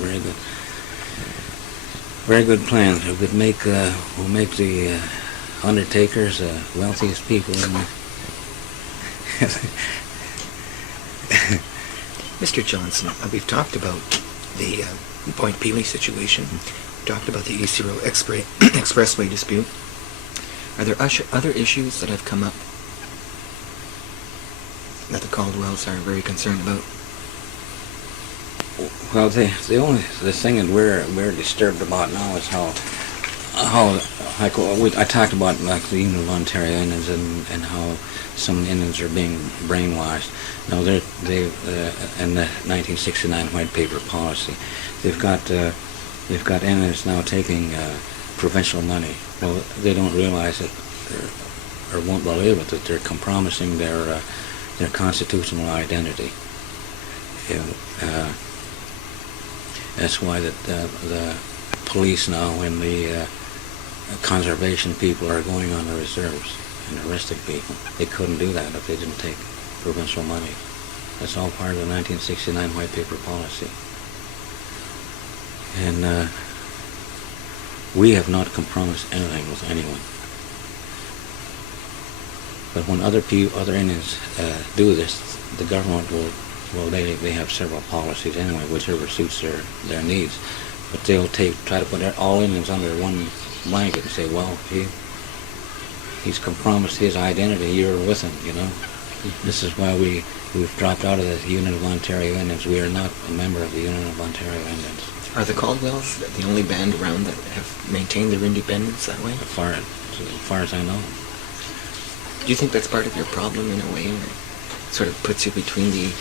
very good plans. We'll make the undertakers the wealthiest people in the. Mr. Johnson, we've talked about the Point Pelee situation. We talked about the East Road Expressway dispute. Are there other issues that have come up that the Caldwells are very concerned about? Well, the thing that we're disturbed about now is how I talked about like the Union of Ontario Indians and how some Indians are being brainwashed. Now they in the 1969 White Paper policy, they've got Indians now taking provincial money. Well, they don't realize it or won't believe it that they're compromising their constitutional identity. That's why the police now and the conservation people are going on the reserves and arresting people. They couldn't do that if they didn't take provincial money. That's all part of the 1969 White Paper policy. And we have not compromised anything with anyone. But when other Indians do this, the government they have several policies anyway, whichever suits their needs. But they'll try to put all Indians under one blanket and say, well, he's compromised his identity, you're with him, This is why we've dropped out of the Union of Ontario Indians. We are not a member of the Union of Ontario Indians. Are the Caldwells the only band around that have maintained their independence that way? As far as I know. Do you think that's part of your problem in a way, or sort of puts you between the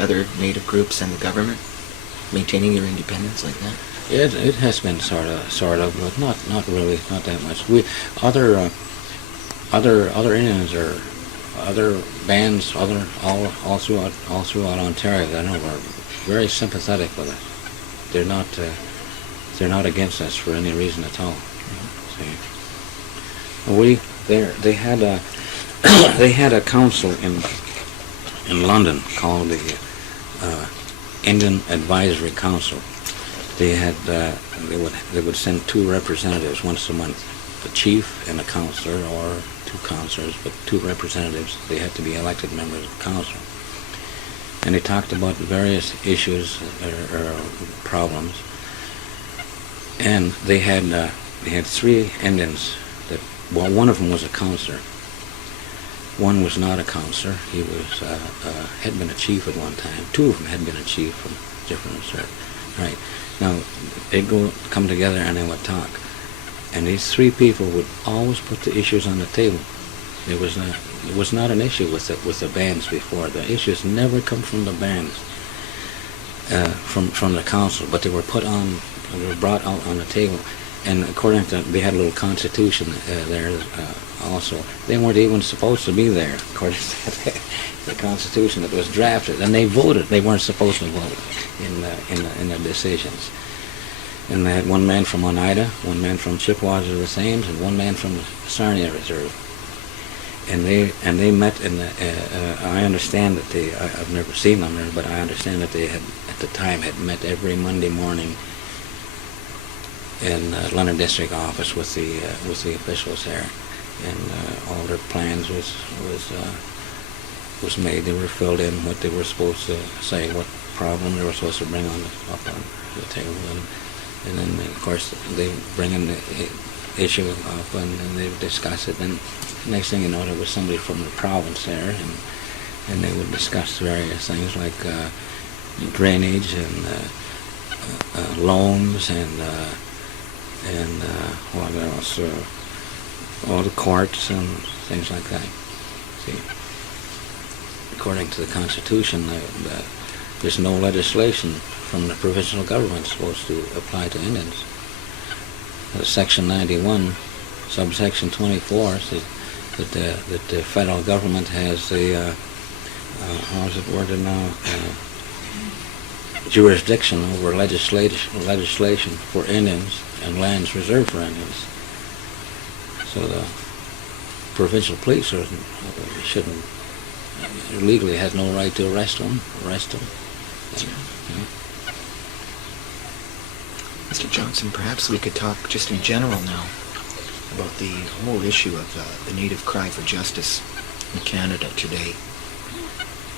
other Native groups and the government, maintaining your independence like that? It has been sort of, but not really, not that much. Other Indians or other bands, all throughout Ontario, I know, are very sympathetic with us. They're not against us for any reason at all. See, they had a council in London called the Indian Advisory Council. They would send two representatives once a month, the chief and a counselor, or two counselors, but two representatives. They had to be elected members of the council. And they talked about various issues or problems. And they had three Indians one of them was a counselor. One was not a counselor. He was had been a chief at one time. Two of them had been a chief from different right. Now they'd come together and they would talk. And these three people would always put the issues on the table. It was not an issue with the bands before. The issues never come from the bands, from the council, but they were brought out on the table. And according to, they had a little constitution there also. They weren't even supposed to be there, according to the constitution that was drafted. And they voted. They weren't supposed to vote in the decisions. And they had one man from Oneida, one man from Chippewas or the Thames, and one man from the Sarnia Reserve. they met in the. I understand that I've never seen them there, but I understand that they had at the time had met every Monday morning in London District Office with the officials there, and all their plans was made. They were filled in what they were supposed to say, what problem they were supposed to bring up on the table, and then of course they bring in the issue up and they would discuss it. And next thing you know, there was somebody from the province there, and they would discuss various things like drainage and loans and what else? All the courts and things like that. See, according to the Constitution, there's no legislation from the provincial government supposed to apply to Indians. Section 91, subsection 24 says that the federal government has the how is it worded now? Jurisdiction over legislation for Indians and lands reserved for Indians. So the provincial police shouldn't legally has no right to arrest them. Mr. Johnson, perhaps we could talk just in general now about the whole issue of the native cry for justice in Canada today.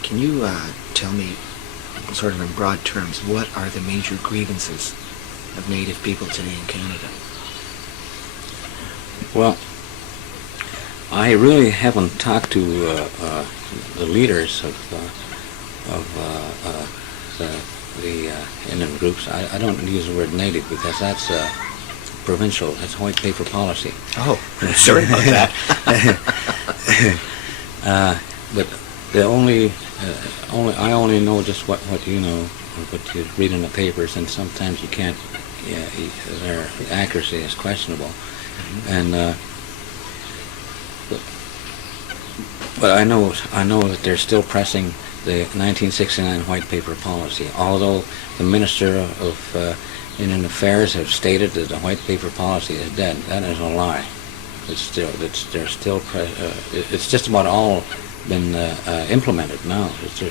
Can you tell me, sort of in broad terms, what are the major grievances of Native people today in Canada? Well, I really haven't talked to the leaders of the Indian groups. I don't use the word native because that's provincial. That's white paper policy. Oh, sorry about that. But the only I only know just what you know, what you read in the papers, and sometimes you can't. Yeah, their accuracy is questionable, and but I know that they're still pressing the 1969 white paper policy. Although the Minister of Indian Affairs have stated that the white paper policy is dead, that is a lie. It's just about all been implemented now. It's the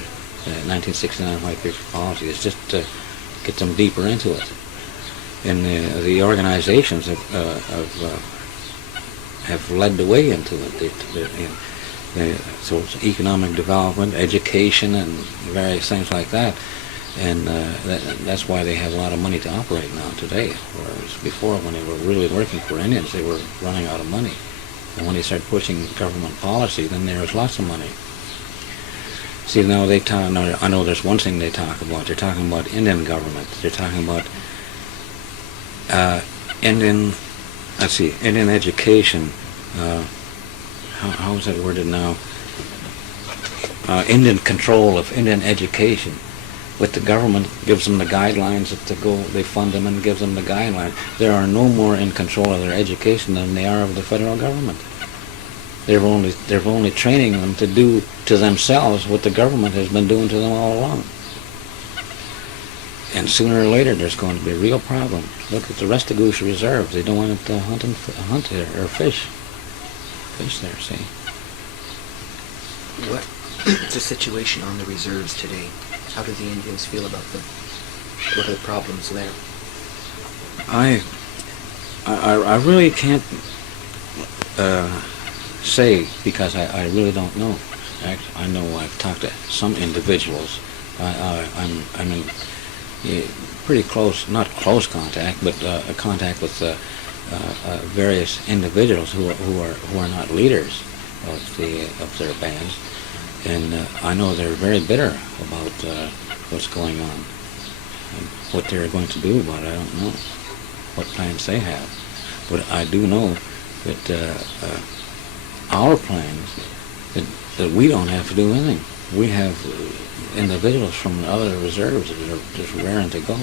1969 white paper policy. It's just to get them deeper into it. And the organizations have led the way into it. So it's economic development, education, and various things like that. And that's why they have a lot of money to operate now today. Whereas before, when they were really working for Indians, they were running out of money. And when they started pushing government policy, then there was lots of money. See, now I know there's one thing they talk about. They're talking about Indian government. They're talking about Indian education. How is that worded now? Indian control of Indian education. But the government gives them the guidelines to go. They fund them and gives them the guidelines. They are no more in control of their education than they are of the federal government. They're only training them to do to themselves what the government has been doing to them all along. And sooner or later, there's going to be a real problem. Look at the Restigouche reserves. They don't want to hunt there or fish there. See. What's the situation on the reserves today? How do the Indians feel about them? What are the problems there? I really can't say because I really don't know. I know I've talked to some individuals. I'm in pretty close, not close contact, but contact with various individuals who are not leaders of their bands, and I know they're very bitter about what's going on. And what they're going to do about it, I don't know. What plans they have, but I do know that our plans that we don't have to do anything. We have individuals from other reserves that are just raring to go.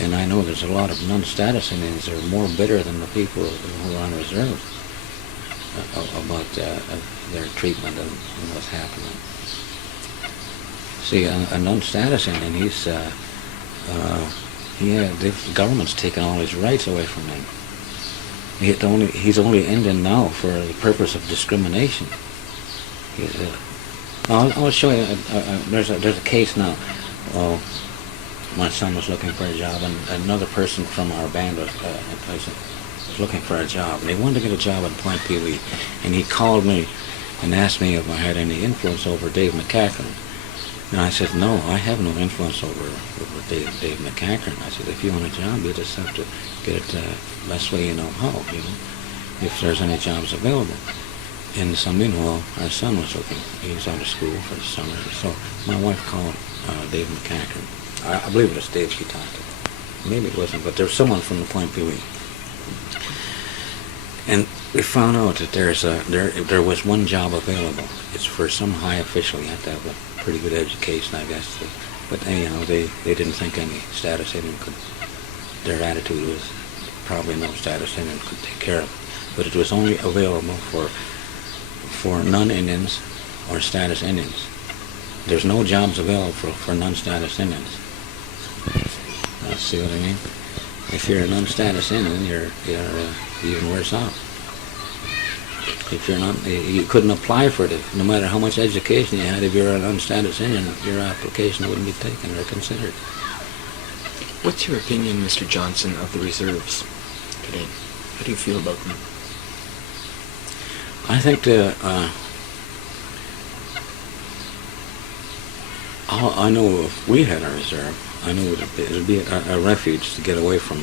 And I know there's a lot of non-status Indians that are more bitter than the people who are on reserve about their treatment and what's happening. See, a non-status Indian, the government's taken all his rights away from him. He's only Indian now for the purpose of discrimination. He's I'll show you. There's a case now. Oh, my son was looking for a job, and another person from our band was looking for a job, and he wanted to get a job at Point Pelee, and he called me and asked me if I had any influence over Dave McCackern. And I said, no, I have no influence over Dave McCackern. I said, if you want a job, you just have to get it the best way you know how, if there's any jobs available. And so meanwhile, our son was looking. He's out of school for the summer. So my wife called Dave McCackern. I believe it was Dave she talked to. Maybe it wasn't, but there was someone from the Point Pelee. And we found out that there was one job available. It's for some high official. You have to have a pretty good education, I guess. But anyhow, they didn't think any status Indian could. Their attitude was probably no status Indian could take care of. But it was only available for non-Indians or status Indians. There's no jobs available for non-status Indians. See what I mean? If you're a non-status Indian, you're even worse off. If you're not, you couldn't apply for it. No matter how much education you had, if you're a non-status Indian, your application wouldn't be taken or considered. What's your opinion, Mr. Johnson, of the reserves today? How do you feel about them? I think I know if we had a reserve, I know it would be a refuge to get away from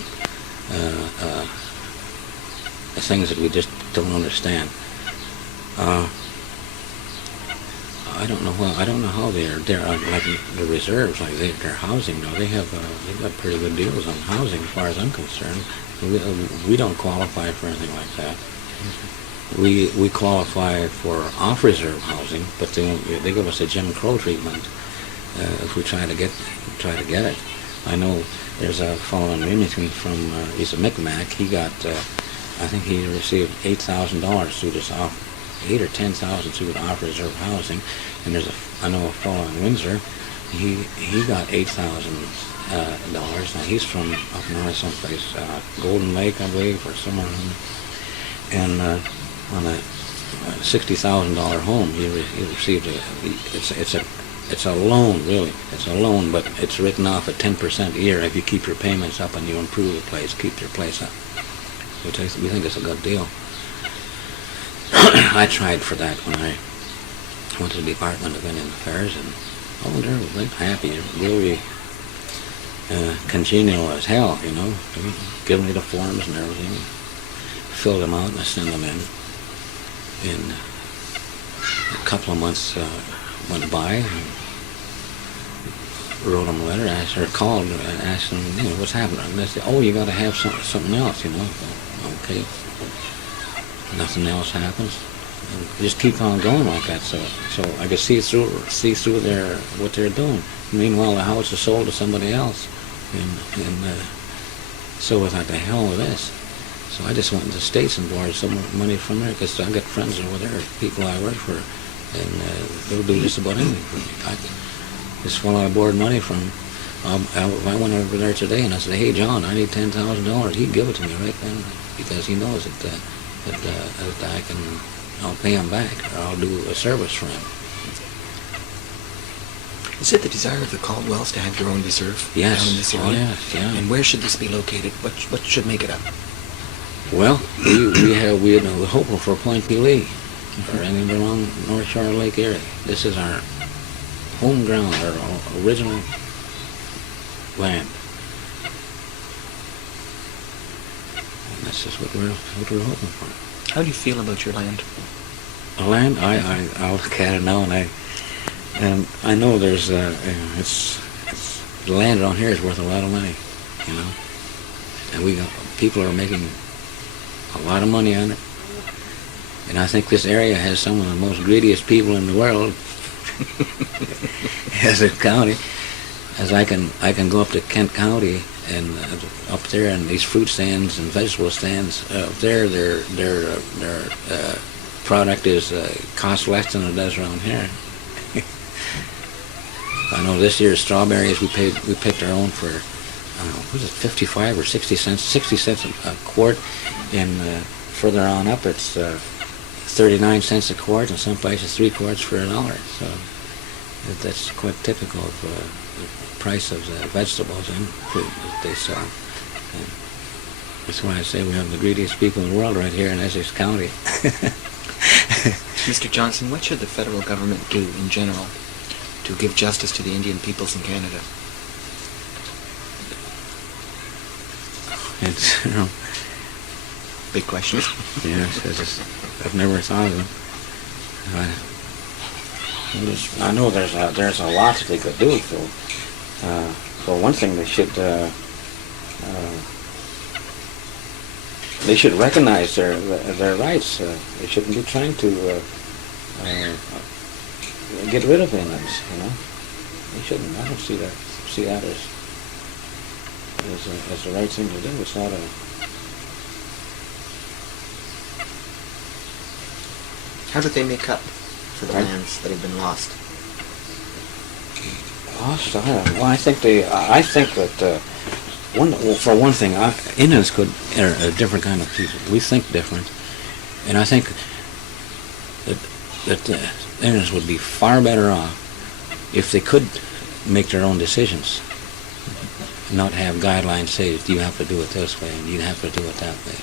things that we just don't understand. I don't know how they're like the reserves, like their housing. No, they've got pretty good deals on housing, as far as I'm concerned. We don't qualify for anything like that. We qualify for off-reserve housing, but they give us a Jim Crow treatment if we try to get it. I know there's a fellow in Remington he's a Micmac. He got I think he received $8,000 through this $8,000 or $10,000 through the off-reserve housing, and I know a fellow in Windsor. He got $8,000. Now he's from up north someplace, Golden Lake, I believe, or somewhere. And on a $60,000 home, he received it's a loan, really. It's a loan, but it's written off at 10% a year if you keep your payments up and you improve the place, keep your place up. We think it's a good deal. I tried for that when I went to the Department of Indian Affairs, and they're happy, really congenial as hell, Give me the forms and everything, fill them out and I send them in. And a couple of months went by, and wrote them a letter, called, asked them, what's happening? And they said, oh, you got to have something else, Okay. Nothing else happens. And just keep on going like that. So I could see through what they're doing. Meanwhile, the house is sold to somebody else, and so I thought, the hell with this. So I just went to the States and borrowed some money from there, because I got friends over there, people I work for, and they'll do just about anything for me. This one I borrowed money from, if I went over there today and I said, hey John, I need $10,000, he'd give it to me right then, because he knows that I'll pay him back, or I'll do a service for him. Is it the desire of the Caldwells to have your own reserve yes. down in this area? Oh, yes, yeah. And where should this be located? What should make it up? Well, we're hoping for Point Pelee, or anywhere along North Shore of Lake Erie. This is our home ground, our original land. And that's just what we're hoping for. How do you feel about your land? The land, I look at it now, and I know there's it's the land around here is worth a lot of money, and people are making a lot of money on it, and I think this area has some of the most greediest people in the world. Essex County, as I can go up to Kent County and up there, and these fruit stands and vegetable stands up there, their product is costs less than it does around here. I know this year's strawberries we picked our own for was it 55 or 60 cents? 60 cents a quart, and further on up it's 39 cents a quart, and some places 3 quarts for $1. So that's quite typical of the price of the vegetables and fruit that they sell. And that's why I say we have the greediest people in the world right here in Essex County. Mr. Johnson, what should the federal government do in general to give justice to the Indian peoples in Canada? It's, Big question. yes, I've never thought of it. I know there's a lot that they could do. For one thing, they should recognize their rights. They shouldn't be trying to get rid of Indians. They shouldn't. I don't see that as the right thing to do. It's not a. How do they make up for the lands that have been lost? Lost? Well, I think that for one thing, Indians are a different kind of people. We think different, and I think that Indians would be far better off if they could make their own decisions, not have guidelines say that you have to do it this way and you have to do it that way.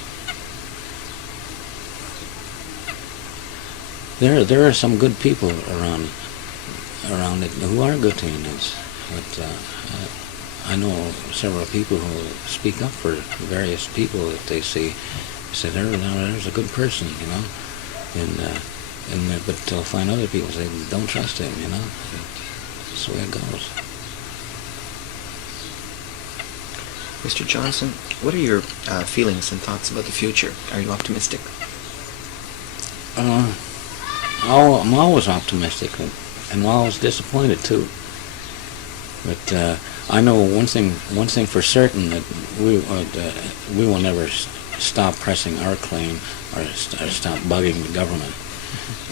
There are some good people around it who are good to Indians, but I know several people who speak up for various people that they see. Say there's a good person, but they'll find other people say don't trust him, That's the way it goes. Mr. Johnson, what are your feelings and thoughts about the future? Are you optimistic? I'm always optimistic, and I'm always disappointed too. But I know one thing for certain, that we will never stop pressing our claim or stop bugging the government,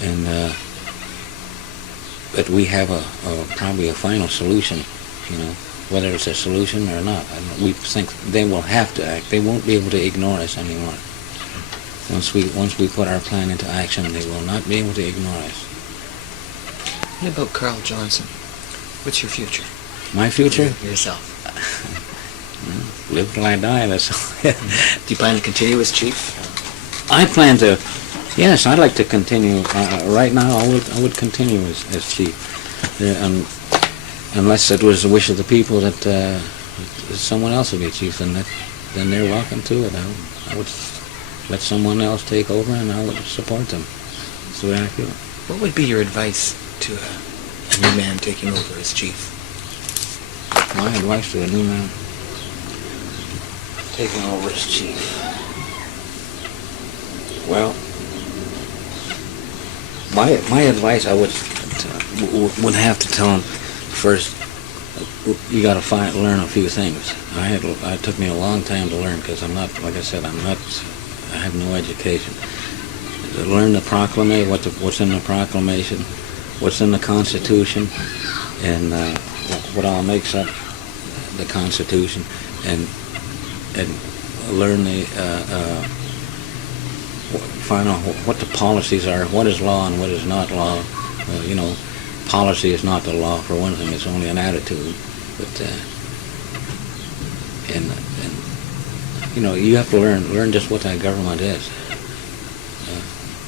and that we have probably a final solution, whether it's a solution or not. We think they will have to act. They won't be able to ignore us anymore. Once we put our plan into action, they will not be able to ignore us. What about Carl Johnson? What's your future? My future? Yourself. Live till I die, that's all. Do you plan to continue as chief? I plan to, yes, I'd like to continue. Right now, I would continue as chief. Unless it was the wish of the people that someone else would be chief, then they're welcome to it. I would let someone else take over, and I would support them. That's the way I feel. What would be your advice to a new man taking over as chief? My advice to a new man taking over as chief. Well, my advice, I would have to tell him first. You got to learn a few things. It took me a long time to learn, because I'm not, like I said, I have no education. To learn the proclamation, what's in the proclamation, what's in the Constitution, and what all makes up the Constitution, and learn find out what the policies are, what is law and what is not law. Policy is not the law, for one thing. It's only an attitude. But you have to learn just what that government is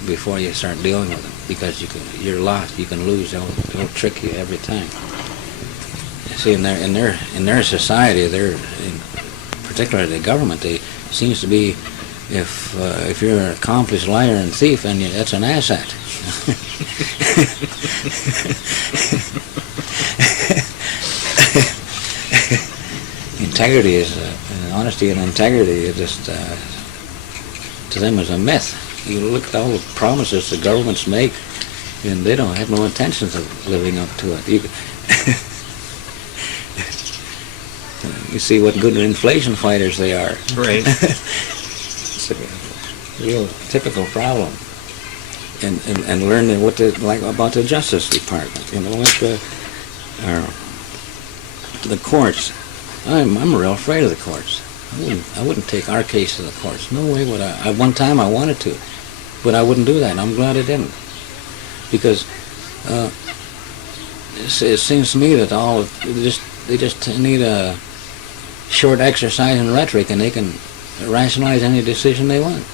before you start dealing with it, because you're lost. You can lose. They'll trick you every time. See, in their society, particularly the government, they seems to be, if you're an accomplished liar and thief, and that's an asset. Integrity is honesty and integrity is just to them is a myth. You look at all the promises the governments make, and they don't have no intentions of living up to it. You see what good inflation fighters they are. Right. It's a real typical problem. And learn about the Justice Department. The courts. I'm real afraid of the courts. I wouldn't take our case to the courts. No way would I. One time I wanted to, But I wouldn't do that, and I'm glad I didn't. Because it seems to me that they just need a short exercise in rhetoric, and they can rationalize any decision they want.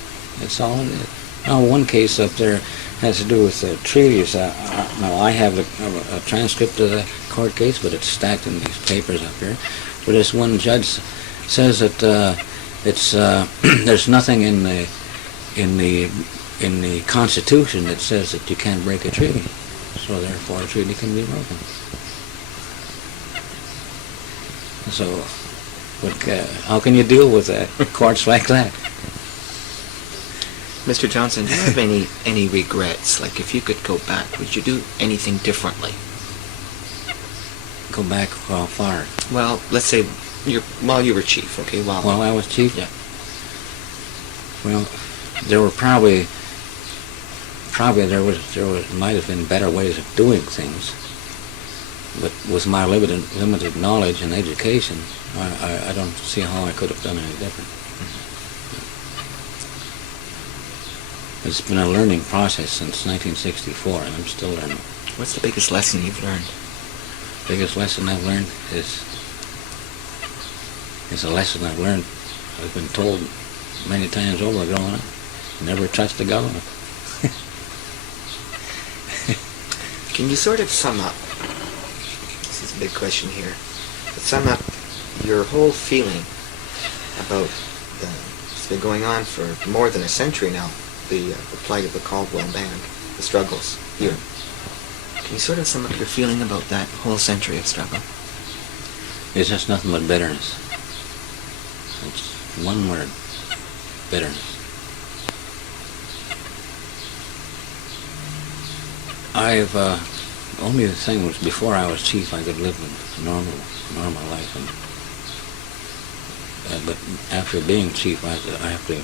That's all it is. Now, one case up there has to do with treaties. Now, I have a transcript of the court case, but it's stacked in these papers up here. But this one judge says that there's nothing in the Constitution that says that you can't break a treaty. So therefore, a treaty can be broken. So, how can you deal with courts like that? Mr. Johnson, do you have any regrets? Like, if you could go back, would you do anything differently? Go back how far? Well, let's say while you were chief, okay? While I was chief? Yeah. Well, there were probably there might have been better ways of doing things, but with my limited knowledge and education, I don't see how I could have done any different. It's been a learning process since 1964, and I'm still learning. What's the biggest lesson you've learned? The biggest lesson I've learned is a lesson I've learned. I've been told many times over growing up. Never trust the government. Can you sort of sum up, this is a big question here, but sum up your whole feeling about it's been going on for more than a century now, the plight of the Caldwell band, the struggles here. Can you sort of sum up your feeling about that whole century of struggle? It's just nothing but bitterness. It's one word, bitterness. Only the thing was, before I was chief, I could live a normal life, but after being chief, I have to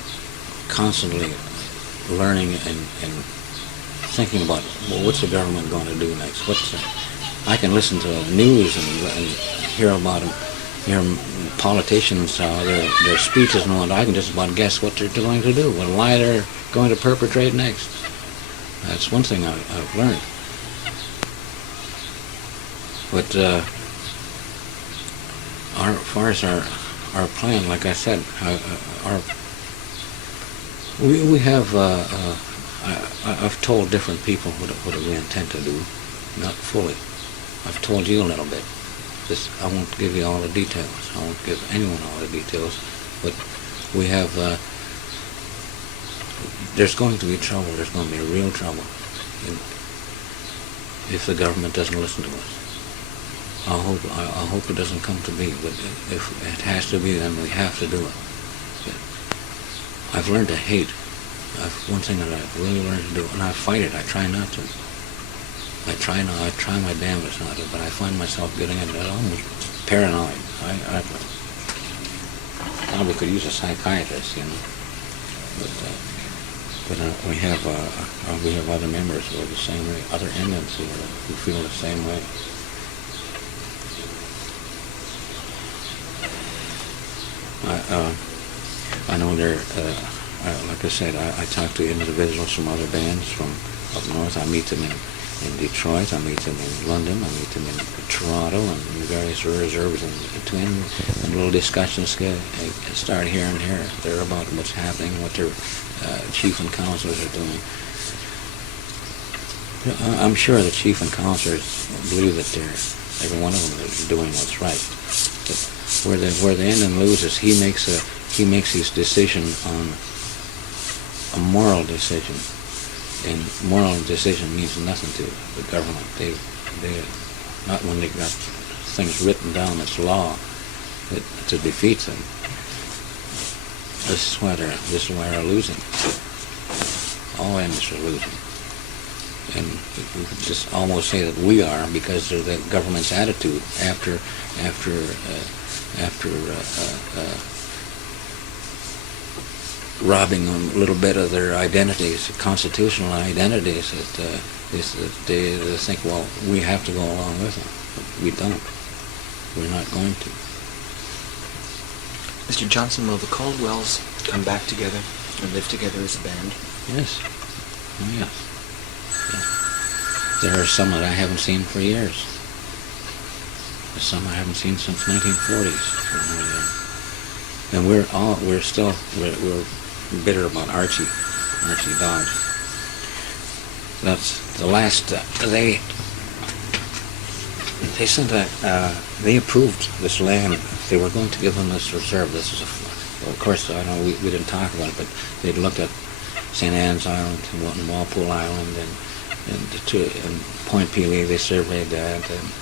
constantly learning and thinking about, well, what's the government going to do next? I can listen to the news and hear about them, hear politicians, their speeches and all that. I can just about guess what they're going to do, what lie they're going to perpetrate next. That's one thing I've learned. But as far as our plan, like I said, we have. I've told different people what we intend to do, not fully. I've told you a little bit. I won't give you all the details. I won't give anyone all the details. But we have. There's going to be trouble. There's going to be real trouble if the government doesn't listen to us. I hope it doesn't come to be, but if it has to be, then we have to do it. I've learned to hate. One thing that I've really learned to do, and I fight it. I try not to. I try my damnedest not to, but I find myself getting into almost paranoid. I probably could use a psychiatrist, you know. But we have other members who are the same way, other inmates who feel the same way. I know like I said, I talk to individuals from other bands from up north. I meet them in Detroit, I meet them in London, I meet them in Toronto, and in various reserves in between, and little discussions start here and there about what's happening, what their chief and counselors are doing. I'm sure the chief and counselors believe that every one of them is doing what's right. But where the Indian loses, he makes his decision on a moral decision, and moral decision means nothing to the government. They not when they got things written down as law to defeat them. This is why they're losing. All enemies are losing, and we could just almost say that we are, because of the government's attitude after robbing them a little bit of their identities, constitutional identities, that they think, well, we have to go along with them. But we don't. We're not going to. Mr. Johnson, will the Caldwells come back together and live together as a band? Yes. Oh, yes. Yes. There are some that I haven't seen for years. There's some I haven't seen since 1940s. And we're bitter about Archie Dodge. That's the last, they approved this land. They were going to give them this reserve. This is of course, I know we didn't talk about it, but they'd looked at St. Anne's Island and Walpole Island and Point Pelee. They surveyed that. And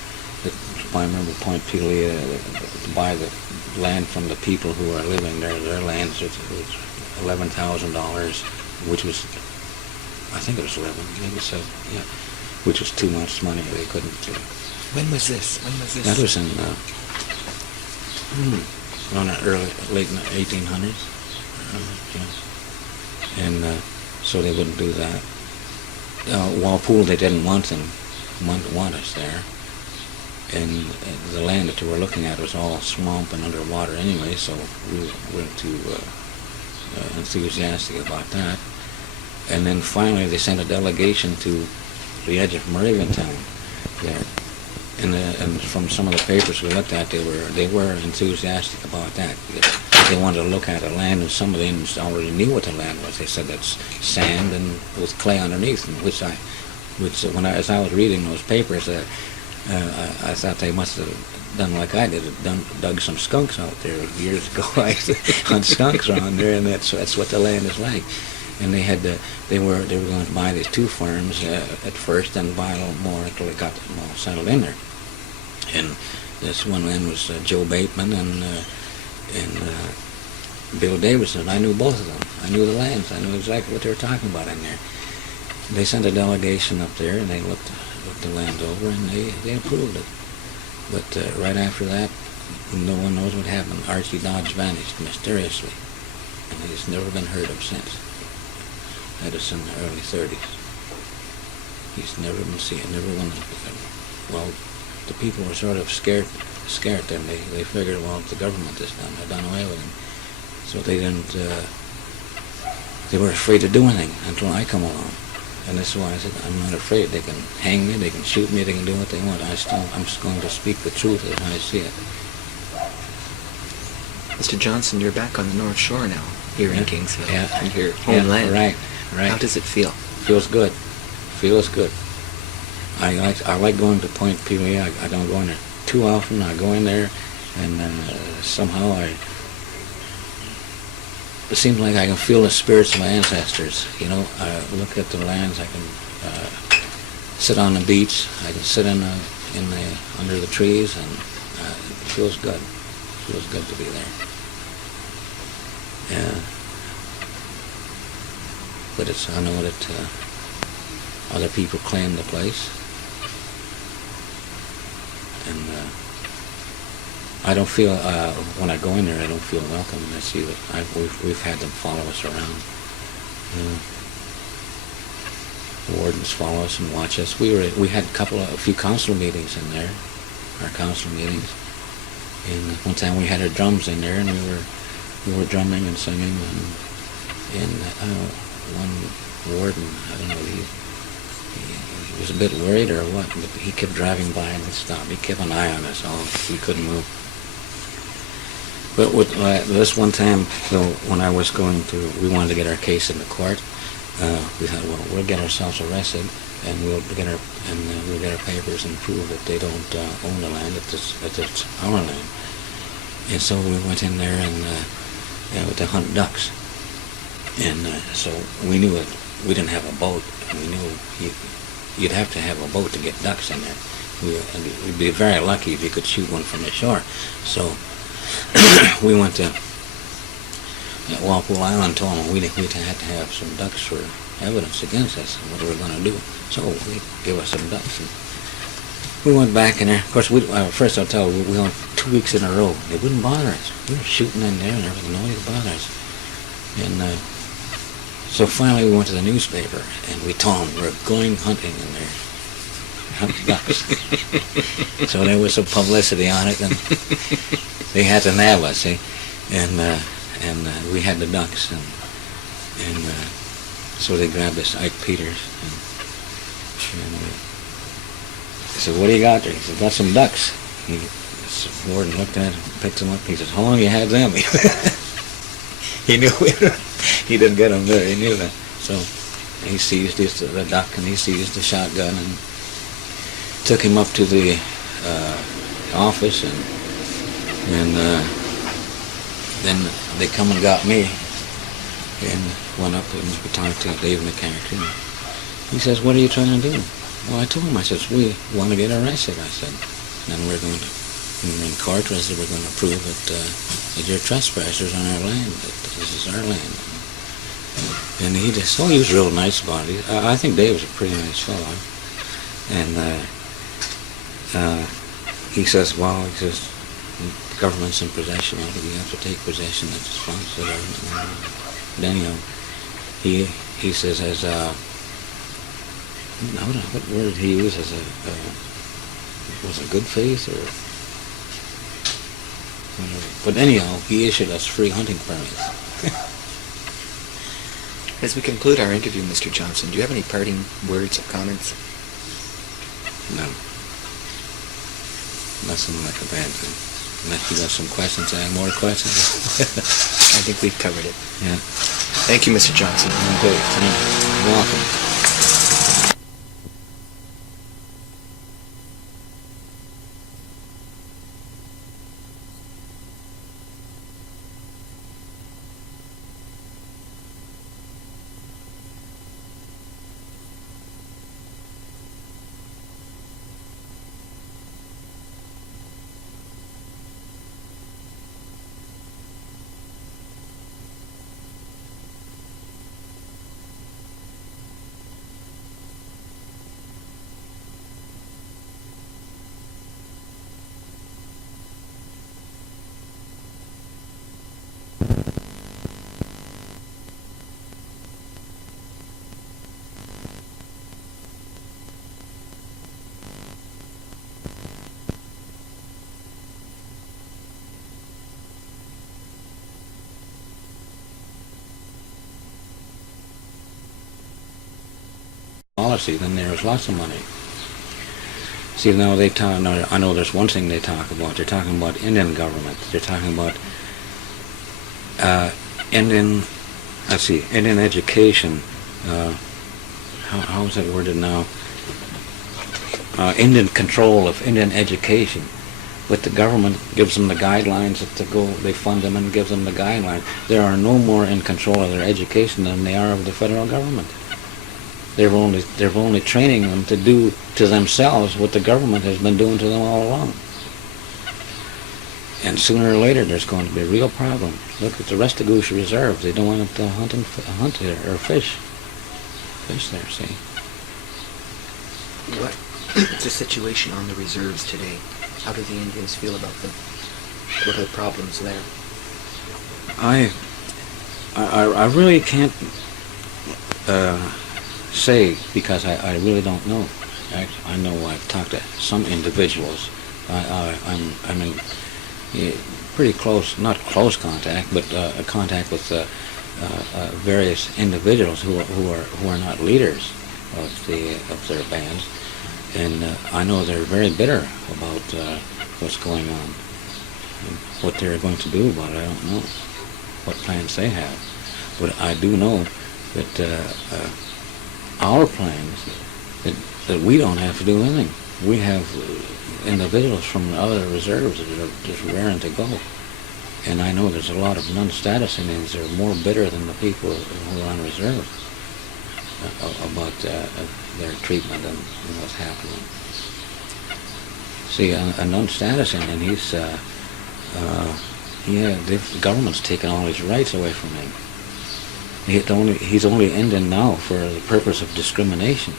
I remember Point Pelee, to buy the land from the people who are living there, their lands, it was $11,000, which was, I think it was 11, maybe so, yeah, which was too much money. They couldn't. When was this? That was in around the late 1800s, yeah. And so they wouldn't do that. Walpole, they didn't want us there. And the land that they were looking at was all swamp and underwater anyway, so we weren't too enthusiastic about that. And then finally they sent a delegation to the edge of Moraviantown there. And from some of the papers we looked at, they were enthusiastic about that. They wanted to look at the land, and some of them already knew what the land was. They said that's sand and with clay underneath, and as I was reading those papers, I thought they must have done like I did, dug some skunks out there years ago. I hunt skunks around there, and that's what the land is like. And they were going to buy these two farms at first, and buy a little more until they got them all settled in there. And this one man was Joe Bateman and Bill Davison. I knew both of them. I knew the lands. I knew exactly what they were talking about in there. They sent a delegation up there, and they looked the land over, and they approved it. But right after that, no one knows what happened. Archie Dodge vanished mysteriously, and he's never been heard of since. That was in the early 30s. He's never been seen. Well, the people were sort of scared then. They figured, well, if the government is done, they're done away with him. So they didn't. They were afraid to do anything until I come along. And that's why I said, I'm not afraid. They can hang me, they can shoot me, they can do what they want. I'm just going to speak the truth as I see it. Mr. Johnson, you're back on the North Shore now, here in Kingsville, in your homeland. Right. How does it feel? Feels good. I like going to Point Pelee. I don't go in there too often. I go in there, and somehow it seems like I can feel the spirits of my ancestors. You know, I look at the lands. I can sit on the beach. I can sit under the trees, and it feels good. It feels good to be there. Yeah. But I know that other people claim the place, and I don't feel when I go in there, I don't feel welcome. I see that we've had them follow us around. The wardens follow us and watch us. We had a few council meetings in there, our council meetings, and one time we had our drums in there, and we were drumming and singing, and one warden, I don't know, he was a bit worried or what, but he kept driving by and would stop. He kept an eye on us all. We couldn't move. But this one time, though, when I was we wanted to get our case in the court. We thought, well, we'll get ourselves arrested, and we'll get our papers and prove that they don't own the land. It's our land. And so we went in there and to hunt ducks. And so we knew that we didn't have a boat. We knew you'd have to have a boat to get ducks in there. We'd be very lucky if you could shoot one from the shore. So we went to Walpole Island, told them we'd have to have some ducks for evidence against us, what we were going to do. So they gave us some ducks. And we went back in there. Of course, first I'll tell you, we went 2 weeks in a row. They wouldn't bother us. We were shooting in there and everything. Nobody would bother us. And so finally we went to the newspaper, and we told them we're going hunting in there. Hunt ducks. So there was some publicity on it, and they had to nab us, see? And we had the ducks, and So they grabbed this Ike Peters, and he said, "What do you got there?" He said, "Got some ducks." Warden looked at him, picked them up. He says, "How long you had them?" He knew he didn't get them there. He knew that. So he seized the duck, and he seized the shotgun, and took him up to the office, and then they come and got me, and went up and we talked to Dave McCarthy. He says, "What are you trying to do?" Well, I told him, I said, "We want to get arrested," I said, "and we're going to, when we're in court, I said, we're going to prove that you're trespassers on our land, that this is our land." And he just, he was real nice about it. I think Dave was a pretty nice fellow. And he says, "Well," he says, "the government's in possession of it. We have to take possession. It belongs to the government." Then, he says, as what word did he use? As was it good faith or whatever? But anyhow, he issued us free hunting permits. As we conclude our interview, Mr. Johnson, do you have any parting words or comments? No. Nothing like a bad thing. Unless you got some questions, I have more questions. I think we've covered it. Yeah. Thank you, Mr. Johnson. Okay, thank you. You're welcome. Policy, then there's lots of money. See, now they talk. Now, I know there's one thing they talk about. They're talking about Indian government. They're talking about Indian. Let's see, Indian education. How is that worded now? Indian control of Indian education. But the government gives them the guidelines to go. They fund them and gives them the guidelines. They are no more in control of their education than they are of the federal government. They're only training them to do to themselves what the government has been doing to them all along. And sooner or later, there's going to be a real problem. Look at the Restigouche Reserve. They don't want to hunt there or fish there. See. What's the situation on the reserves today? How do the Indians feel about them? What are the problems there? I really can't say, because I really don't know. I know I've talked to some individuals. I'm in pretty close, not close contact, but contact with various individuals who are not leaders of their bands, and I know they're very bitter about what's going on. And what they're going to do about it, I don't know. What plans they have, but I do know that our plans, that we don't have to do anything. We have individuals from other reserves that are just raring to go. And I know there's a lot of non-status Indians that are more bitter than the people who are on reserve about their treatment and what's happening. See, a non-status Indian, the government's taken all his rights away from him. He's only Indian now for the purpose of discrimination.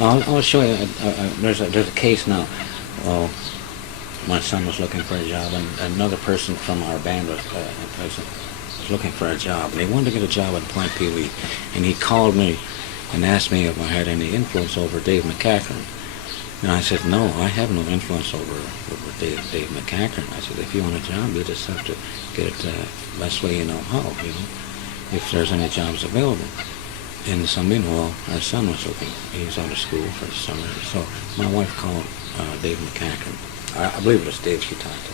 I'll show you. There's a case now. My son was looking for a job, and another person from our band was looking for a job, and he wanted to get a job at Point Pelee. And he called me and asked me if I had any influence over Dave McCachran. And I said, no, I have no influence over Dave McCachran. I said, if you want a job, you just have to get it the best way you know how, you know. if there's any jobs available. And so meanwhile, our son was looking. He's out of school for the summer. So my wife called Dave McCacken. I believe it was Dave she talked to.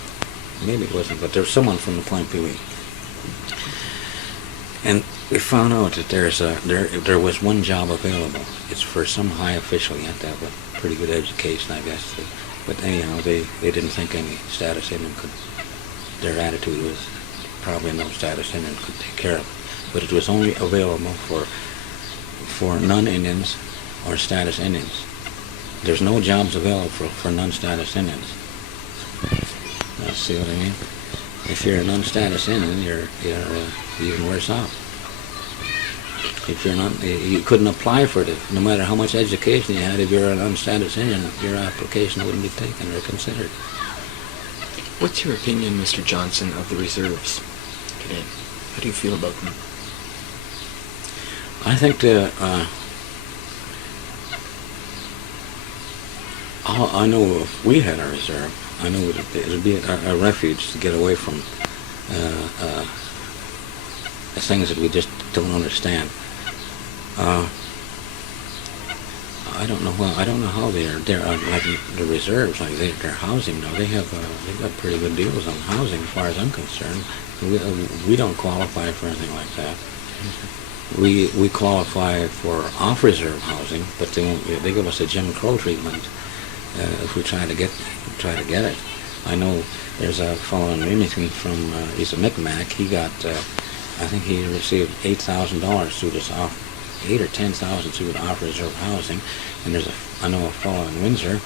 Maybe it wasn't, but there was someone from the Point Pelee. And we found out that there was one job available. It's for some high official. You have to have a pretty good education, I guess. But anyhow, they didn't think any status Indian could. Their attitude was probably no status Indian could take care of it. But it was only available for non-Indians or status Indians. There's no jobs available for non-status Indians. See what I mean? If you're a non-status Indian, you're even worse off. If you're not, you couldn't apply for it. No matter how much education you had, if you're a non-status Indian, your application wouldn't be taken or considered. What's your opinion, Mr. Johnson, of the reserves today? How do you feel about them? I think I know if we had a reserve, I know it would be a refuge to get away from the things that we just don't understand. I don't know how they're like the reserves, like their housing now. They've got pretty good deals on housing, as far as I'm concerned. We don't qualify for anything like that. We qualify for off-reserve housing, but they give us a Jim Crow treatment if we try to get it. I know there's a fellow in Remington from he's a Micmac. He got I think he received $8,000 through this $8,000 or $10,000 through the off-reserve housing, and I know a fellow in Windsor.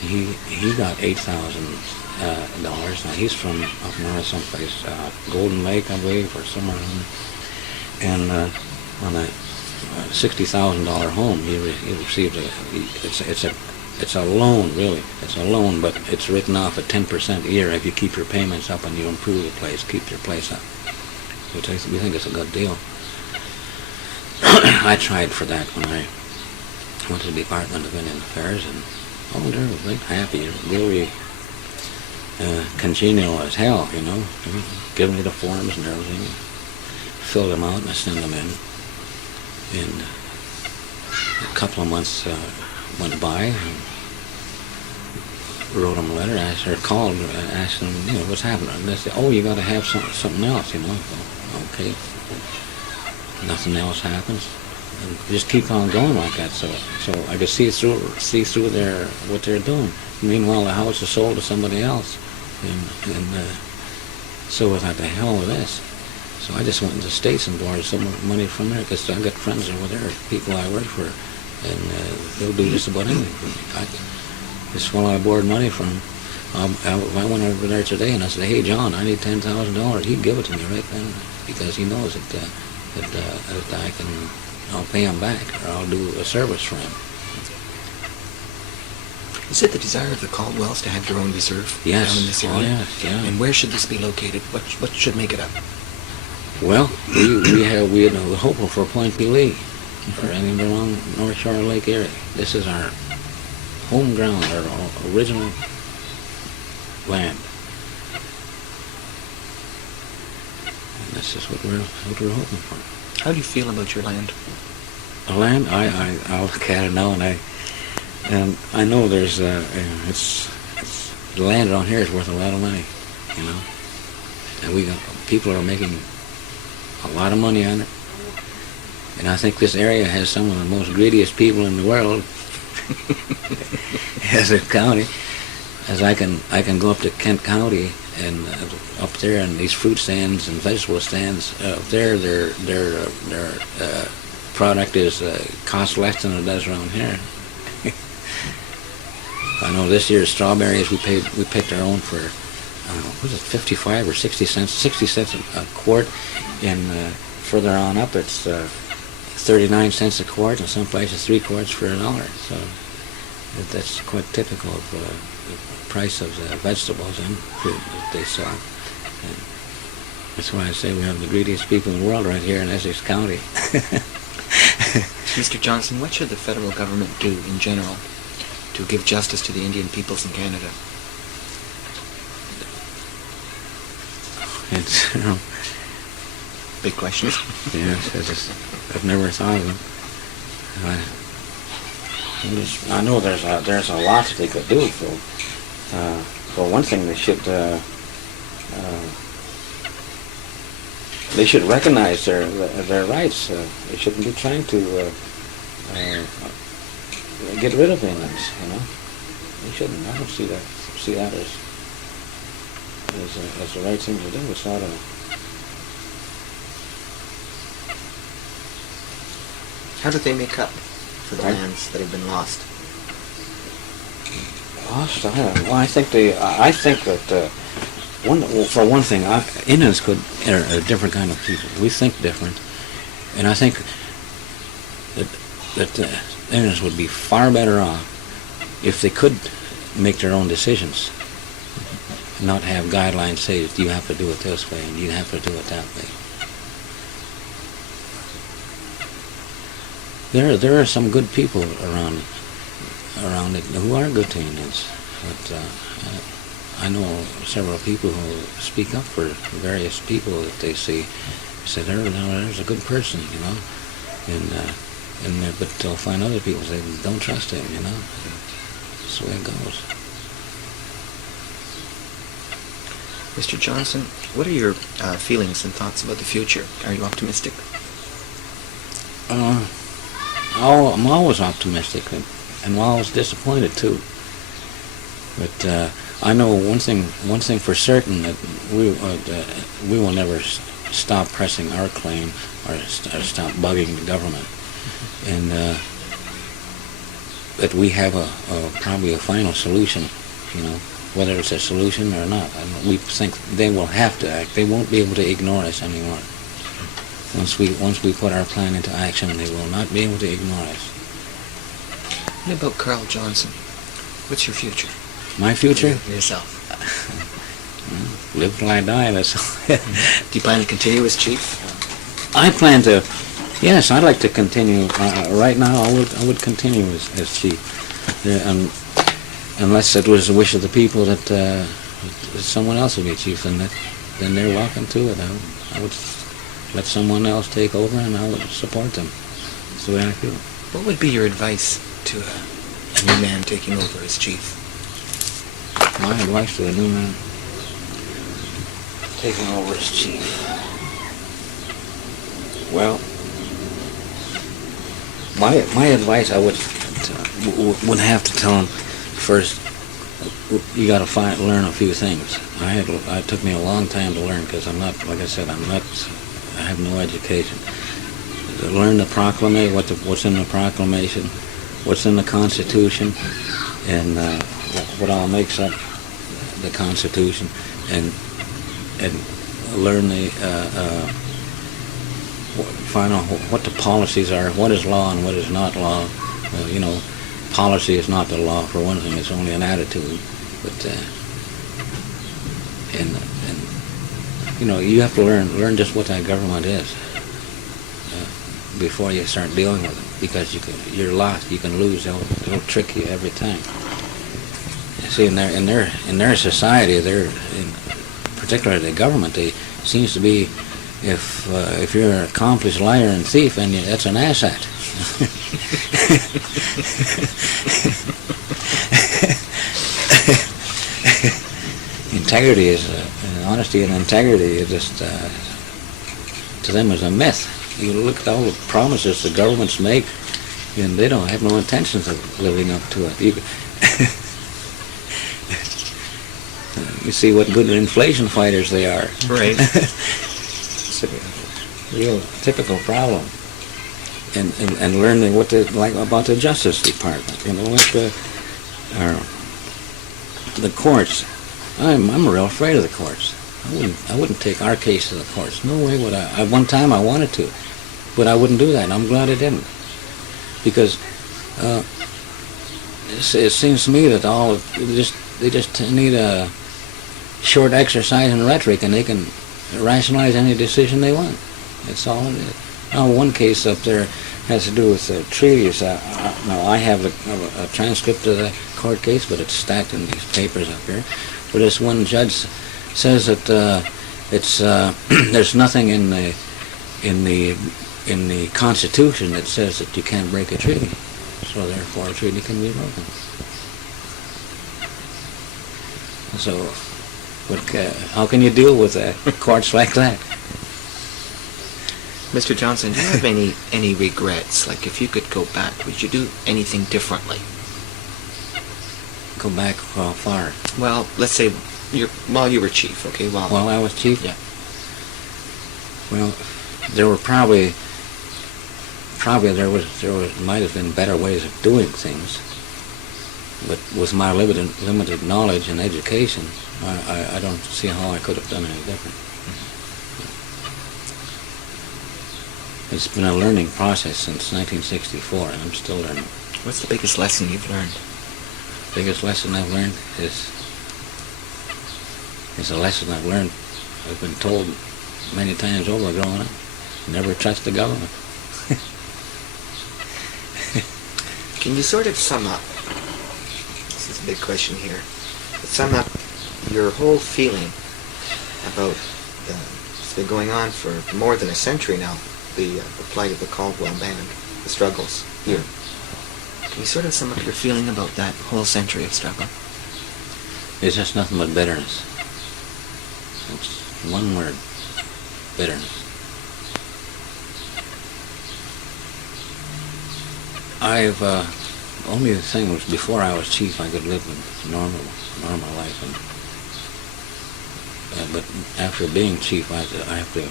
He got $8,000. Now he's from up north someplace, Golden Lake, I believe, or somewhere in there. And on a $60,000 home, he received it's a loan, really. It's a loan, but it's written off at 10% a year if you keep your payments up and you improve the place, keep your place up. We think it's a good deal. I tried for that when I went to the Department of Indian Affairs, and they were very happy, really congenial as hell, you know. Giving me the forms and everything, fill them out and I send them in. And a couple of months went by, and wrote them a letter, called, asked them, what's happening. And they said, you got to have something else, Okay. Nothing else happens. And just keep on going like that. So I could see through what they're doing. Meanwhile, the house is sold to somebody else, and so I thought, the hell with this. So I just went into the States and borrowed some money from there, because I got friends over there, people I work for, and they'll do just about anything for me. This fellow I borrowed money from, if I went over there today and I said, hey John, I need $10,000, he'd give it to me right then, because he knows that I'll pay him back, or I'll do a service for him. Is it the desire of the Caldwells to have their own reserve yes. down in this area? Yes, yeah. And where should this be located? What should make it up? Well, we had hopeful for Point Pelee, or anything along North Shore Lake area. This is our home ground, our original land. And this is what we're hoping for. How do you feel about your land? The land, I look at it now, and I know there's it's the land around here is worth a lot of money, and people are making a lot of money on it, and I think this area has some of the most greediest people in the world. Essex County, as I can go up to Kent County and up there in these fruit stands and vegetable stands up there, their product is costs less than it does around here. I know this year's strawberries we picked our own for was it 55 or 60 cents? 60 cents a quart, and further on up it's 39 cents a quart, and some places 3 quarts for $1. So that's quite typical of the price of the vegetables and fruit that they sell. And that's why I say we have the greediest people in the world right here in Essex County. Mr. Johnson, what should the federal government do in general to give justice to the Indian peoples in Canada? big questions. Yes, I've never thought of them. I know there's a lot they could do. For one thing, they should recognize their rights. They shouldn't be trying to get rid of Indians. They shouldn't. I don't see that as the right thing to do. It's not a. How do they make up for the lands that have been lost? Lost? I don't know. I think that for one thing, Indians are a different kind of people. We think different, and I think that Indians would be far better off if they could make their own decisions, not have guidelines say that you have to do it this way and you have to do it that way. There are some good people around it who are good to Indians, but I know several people who speak up for various people that they see. Say there's a good person, but they'll find other people say don't trust him, That's the way it goes. Mr. Johnson, what are your feelings and thoughts about the future? Are you optimistic? I'm always optimistic, and I'm always disappointed too. But I know one thing for certain, that we will never stop pressing our claim or stop bugging the government, and that we have probably a final solution, whether it's a solution or not. We think they will have to act. They won't be able to ignore us anymore. Once we put our plan into action, they will not be able to ignore us. What about Carl Johnson? What's your future? My future? Yourself. Live till I die, that's all. Do you plan to continue as chief? I plan to, yes, I'd like to continue. Right now, I would continue as chief. Unless it was the wish of the people that someone else would be chief, then they're welcome to it. I would let someone else take over, and I would support them. That's the way I feel. What would be your advice to a new man taking over as chief? My advice to a new man taking over as chief. Well, my advice, I would have to tell him first. You got to learn a few things. It took me a long time to learn, because I'm not, like I said, I have no education. To learn the proclamation, what's in the proclamation, what's in the Constitution, and what all makes up the Constitution, and learn find out what the policies are, what is law and what is not law. Policy is not the law, for one thing. It's only an attitude. But you have to learn just what that government is before you start dealing with it, because you're lost. You can lose. They'll trick you every time. You see, in their society, particularly the government, they seems to be, if you're an accomplished liar and thief, and that's an asset. Integrity is honesty and integrity is just to them is a myth. You look at all the promises the governments make, and they don't have no intentions of living up to it. You see what good inflation fighters they are. Right. It's a real typical problem. And learning what like about the Justice Department, the courts. I'm real afraid of the courts. I wouldn't take our case to the courts. No way would I. At one time I wanted to, but I wouldn't do that. And I'm glad I didn't, because it seems to me that they just need a short exercise in rhetoric, and they can rationalize any decision they want. That's all it is. Now, one case up there has to do with treaties. Now, I have a transcript of the court case, but it's stacked in these papers up here. But this one judge says that there's nothing in the in the Constitution it says that you can't break a treaty, so therefore a treaty can be broken. So, how can you deal with courts like that? Mr. Johnson, do you have any regrets? Like, if you could go back, would you do anything differently? Go back how far? Well, let's say while you were chief, okay? While I was chief? Yeah. Well, there were probably there might have been better ways of doing things, but with my limited knowledge and education, I don't see how I could have done any different. It's been a learning process since 1964, and I'm still learning. What's the biggest lesson you've learned? Biggest lesson I've learned is a lesson I've been told many times over growing up. Never trust the government. Can you sort of sum up, this is a big question here, sum up your whole feeling about, it's been going on for more than a century now, the plight of the Caldwell band, the struggles here. Can you sort of sum up your feeling about that whole century of struggle? It's just nothing but bitterness. It's one word, bitterness. Only the thing was, before I was chief, I could live a normal life, but after being chief, I have to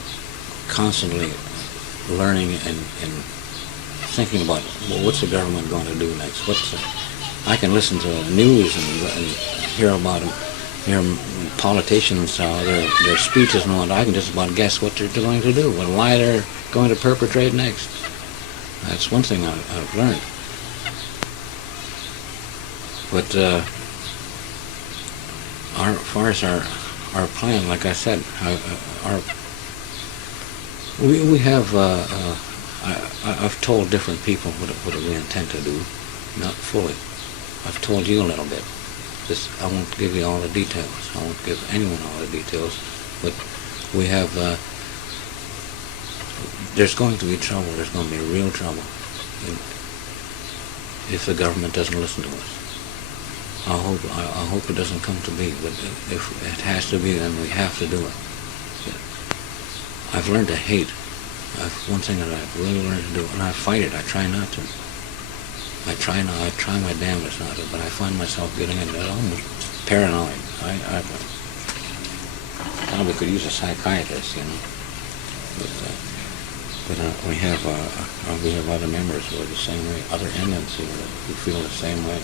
constantly learning and thinking about, well, what's the government going to do next? I can listen to the news and hear about them, hear politicians, their speeches and all that. I can just about guess what they're going to do, and why they're going to perpetrate next. That's one thing I've learned. But as far as our plan, like I said, we have. I've told different people what we intend to do, not fully. I've told you a little bit. I won't give you all the details. I won't give anyone all the details. But we have. There's going to be trouble. There's going to be real trouble if the government doesn't listen to us. I hope it doesn't come to be, but if it has to be, then we have to do it. I've learned to hate. One thing that I've really learned to do, and I fight it. I try not to. I try my damnedest not to, but I find myself getting into almost paranoid. I probably could use a psychiatrist, you know. But we have other members who are the same way, other Indians who feel the same way.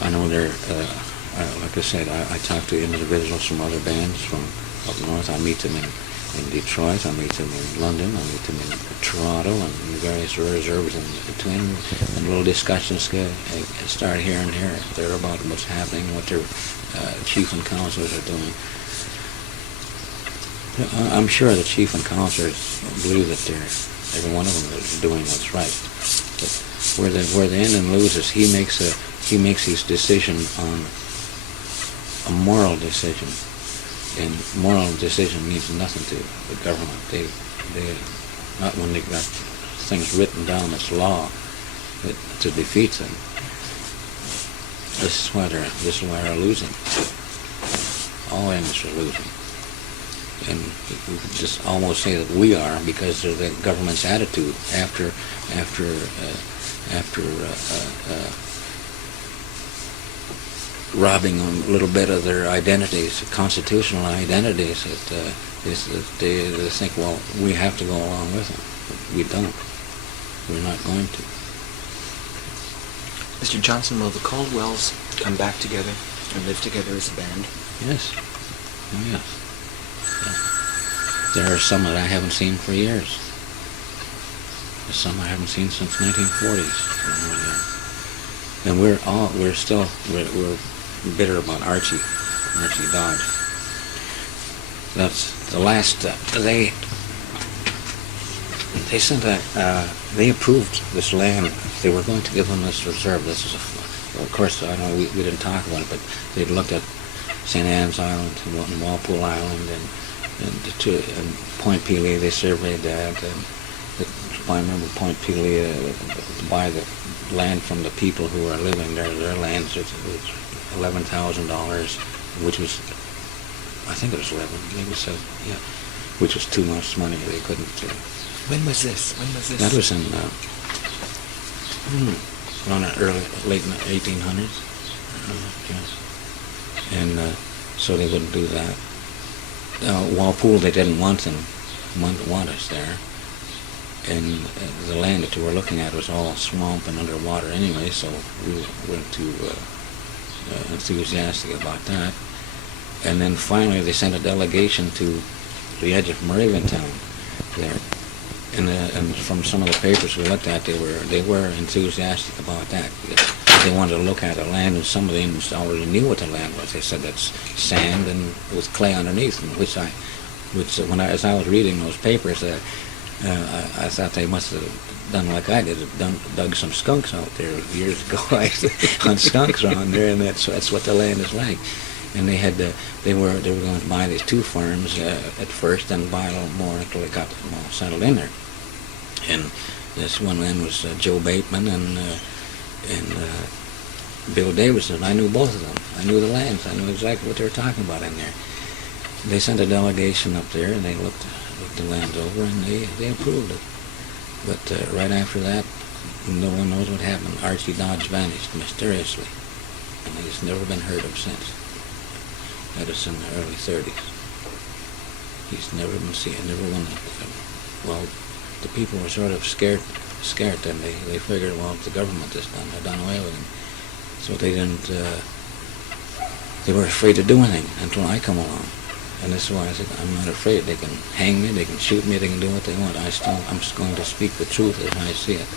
I know there. Like I said, I talk to individuals from other bands from up north. I meet them in Detroit. I meet them in London. I meet them in Toronto and various reserves in between. And little discussions start here and there about what's happening, what their chief and councilors are doing. I'm sure the chief and councilors believe that every one of them is doing what's right. But where the Indian loses, he makes his decision on a moral decision, and moral decision means nothing to the government. They not when they got things written down as law to defeat them. This is why they're losing. All Indians are losing, and you could just almost say that we are, because of the government's attitude after robbing them a little bit of their identities, constitutional identities, they think, well, we have to go along with them. But we don't. We're not going to. Mr. Johnson, will the Caldwells come back together and live together as a band? Yes. Oh, yes. There are some that I haven't seen for years. There's some I haven't seen since 1940s. And we're still bitter about Archie Dodge. That's the last. They sent they approved this land. They were going to give them this reserve. This is of course, I know we didn't talk about it, but they looked at St. Anne's Island and Walpole Island and Point Pelee. They surveyed that. And I remember Point Pelee to buy the land from the people who are living there. Their lands was $11,000, which was, I think it was 11, maybe so, yeah, which was too much money. They couldn't. When was this? That was in around the late 1800s. Yeah. And so they wouldn't do that. Walpole, they didn't want us there. And the land that we were looking at was all swamp and underwater anyway, so we weren't too enthusiastic about that. And then finally they sent a delegation to the edge of Moraviantown there. And from some of the papers we looked at, they were enthusiastic about that. They wanted to look at the land, and some of the Indians already knew what the land was. They said that's sand and with clay underneath, and as I was reading those papers, I thought they must have done like I did, dug some skunks out there years ago. I hunt skunks around there, and that's what the land is like. And they were going to buy these two farms at first, and buy a little more until they got them all settled in there. And this one man was Joe Bateman and Bill Davidson. I knew both of them. I knew the lands. I knew exactly what they were talking about in there. They sent a delegation up there, and they looked the lands over, and they approved it. But right after that, no one knows what happened. Archie Dodge vanished mysteriously, and he's never been heard of since. That was in the early 30s. He's never been seen. Well, the people were sort of scared then. They figured, well, if the government is done, they're done away with him. So they didn't, they were afraid to do anything until I come along. And this is why I said, I'm not afraid. They can hang me, they can shoot me, they can do what they want. I'm just going to speak the truth as I see it.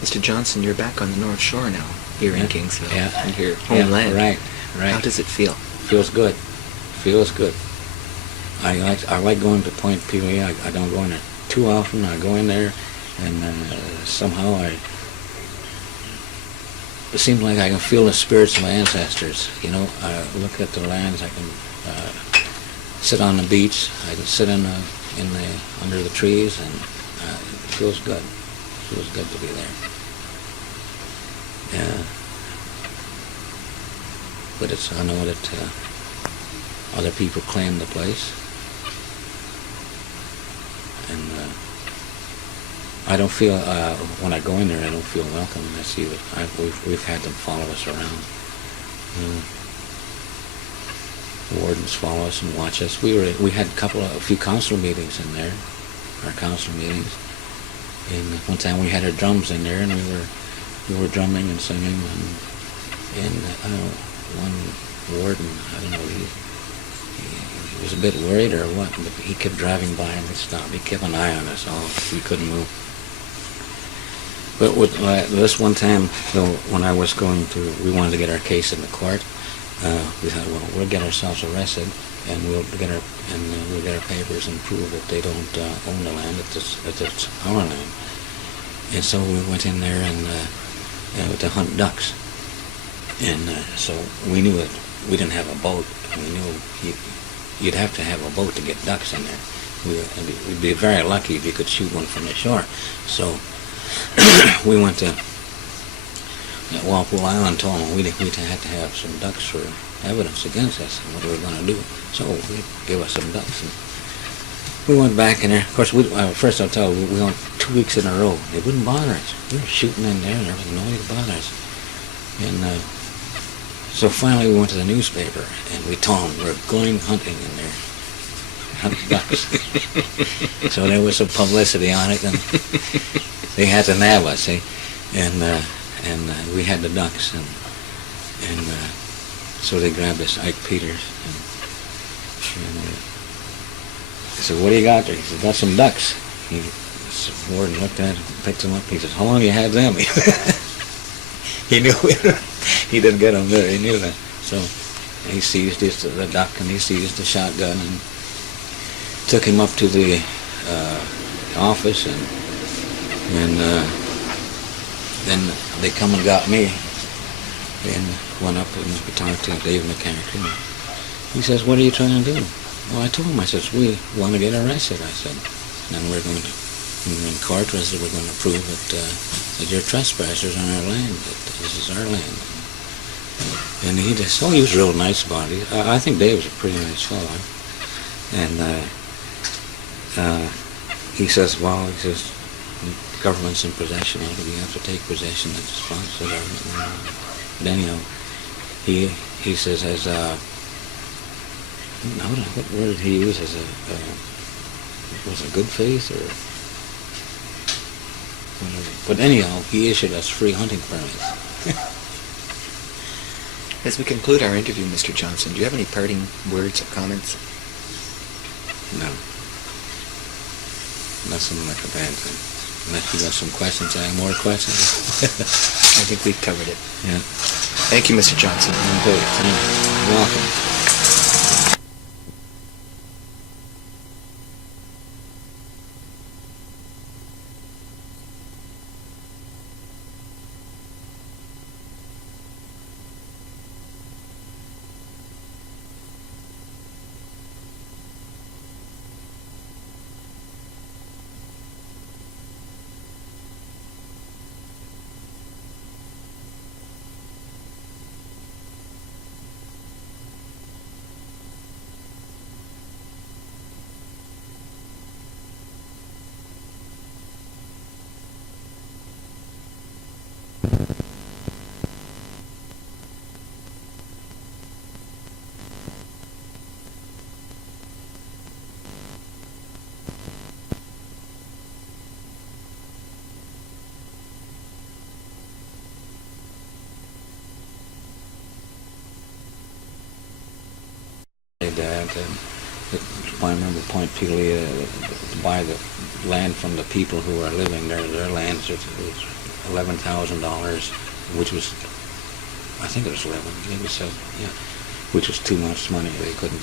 Mr. Johnson, you're back on the North Shore now, here in Kingsville, in your homeland. Right. How does it feel? Feels good. I like going to Point Pelee. I don't go in there too often. I go in there, and somehow it seems like I can feel the spirits of my ancestors. You know, I look at the lands. I can sit on the beach. I can sit under the trees, and it feels good. It feels good to be there. Yeah. But I know that other people claim the place, and I don't feel when I go in there, I don't feel welcome. I see that we've had them follow us around. The wardens follow us and watch us. We had a few council meetings in there, our council meetings, and one time we had our drums in there, and we were drumming and singing, and one warden, I don't know, he was a bit worried or what, but he kept driving by and he'd stop. He kept an eye on us all. We couldn't move. But this one time, though, when I was we wanted to get our case in the court. We thought, well, we'll get ourselves arrested, and we'll get our papers and prove that they don't own the land. It's our land. And so we went in there and to hunt ducks. And so we knew that we didn't have a boat. We knew you'd have to have a boat to get ducks in there. We'd be very lucky if you could shoot one from the shore. So we went to Walpole Island and told them we'd have to have some ducks for evidence against us and what we were going to do. So they gave us some ducks. And we went back in there. Of course, first I'll tell you, we went 2 weeks in a row. They wouldn't bother us. We were shooting in there and there was nobody to bother us. And so finally we went to the newspaper and we told them we're going hunting in there. Hunt ducks. So there was some publicity on it, and they had to nab us, see? And we had the ducks, and so they grabbed us, Ike Peters, and I said, what do you got there? He said, got some ducks. The warden looked at it, picked them up. He said, how long you had them? He knew he didn't get them there. He knew that. So he seized the duck, and he seized the shotgun, and took him up to the office, and then they come and got me, and went up and we talked to Dave McCarthy. And he says, "What are you trying to do?" Well, I told him, I says, "We want to get arrested," I said. And we're going to, in court, I said, we're going to prove that you're trespassers on our land, that this is our land. And he just, he was real nice about it. I think Dave was a pretty nice fellow. And he says, well, he says, the government's in possession of it. We have to take possession. It's response to the government. But anyhow, he says, as what word did he use? As was it good faith or whatever? But anyhow, he issued us free hunting permits. As we conclude our interview, Mr. Johnson, do you have any parting words or comments? No. Nothing like a bad thing. Unless you got some questions, I have more questions. I think we've covered it. Yeah. Thank you, Mr. Johnson. Okay, thank you. You're welcome. I remember Point Pelee, to buy the land from the people who are living there. Their lands was $11,000, which was, I think it was 11, maybe 7, yeah, which was too much money. They couldn't.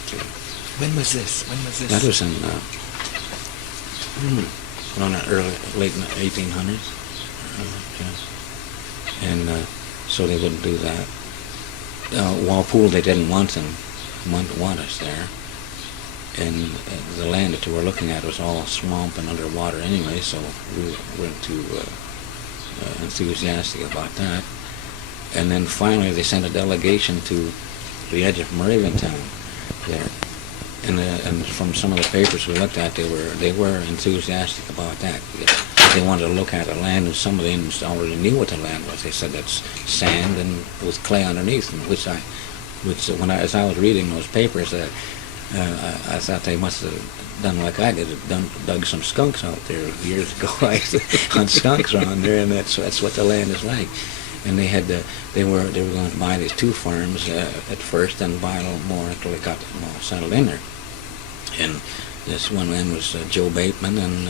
When was this? That was in around the late 1800s, yeah. And so they wouldn't do that. Walpole, they didn't want us there. And the land that we were looking at was all swamp and underwater anyway, so we weren't too enthusiastic about that. And then finally they sent a delegation to the edge of Moraviantown there. And from some of the papers we looked at, they were enthusiastic about that. They wanted to look at the land, and some of them already knew what the land was. They said that's sand and with clay underneath, and as I was reading those papers, I thought they must have done like I did, dug some skunks out there years ago. I hunt skunks around there, and that's what the land is like. And they were going to buy these 2 farms at first, and buy a little more until they got them all settled in there. And this one man was Joe Bateman and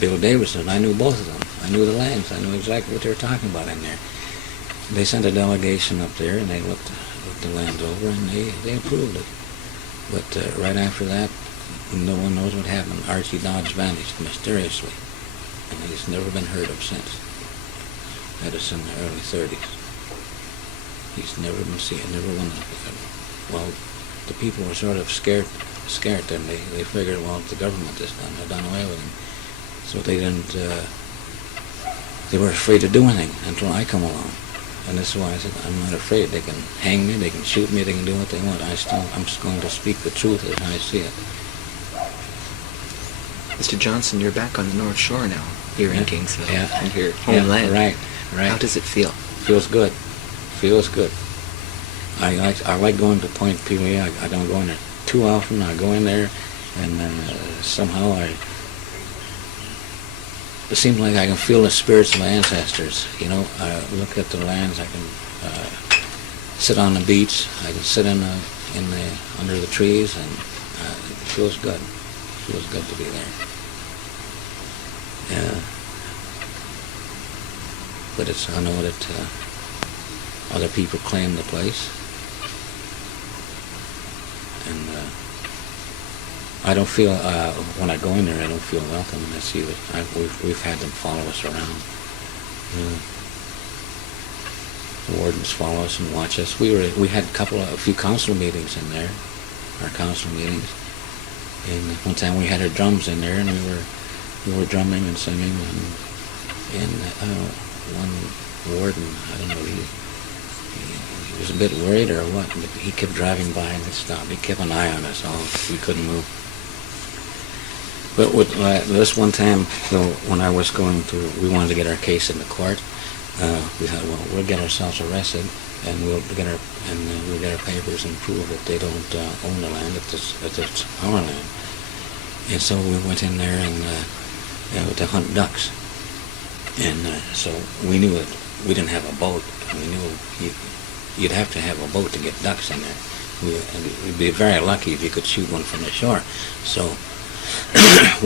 Bill Davison. I knew both of them. I knew the lands. I knew exactly what they were talking about in there. They sent a delegation up there, and they looked the land over, and they approved it. But right after that, no one knows what happened. Archie Dodge vanished mysteriously, and he's never been heard of since. That is in the early 30s. He's never been seen. Never won. Well, the people were sort of scared, and they figured, well, the government is done. They're done away with him. So they didn't. They were afraid to do anything until I come along. And that's why I said, I'm not afraid. They can hang me, they can shoot me, they can do what they want. I'm just going to speak the truth as I see it. Mr. Johnson, you're back on the North Shore now, here in Kingsville, in your homeland. Right. How does it feel? Feels good. I like going to Point Pelee. I don't go in there too often. I go in there, and somehow it seems like I can feel the spirits of my ancestors. You know, I look at the lands. I can sit on the beach. I can sit under the trees, and it feels good. It feels good to be there. Yeah. But I know that other people claim the place, and I don't feel, when I go in there, I don't feel welcome, and I see that we've had them follow us around. wardens follow us and watch us. We had a few council meetings in there, our council meetings. And one time we had our drums in there, and we were drumming and singing. And one warden, I don't know, he was a bit worried or what, but he kept driving by and stopped. He kept an eye on us all. We couldn't move. But this one time, though, when I was we wanted to get our case in the court. We thought, well, we'll get ourselves arrested, and we'll get our papers and prove that they don't own the land, that it's our land. And so we went in there and to hunt ducks. And so we knew that we didn't have a boat. We knew you'd have to have a boat to get ducks in there. We'd be very lucky if you could shoot one from the shore. So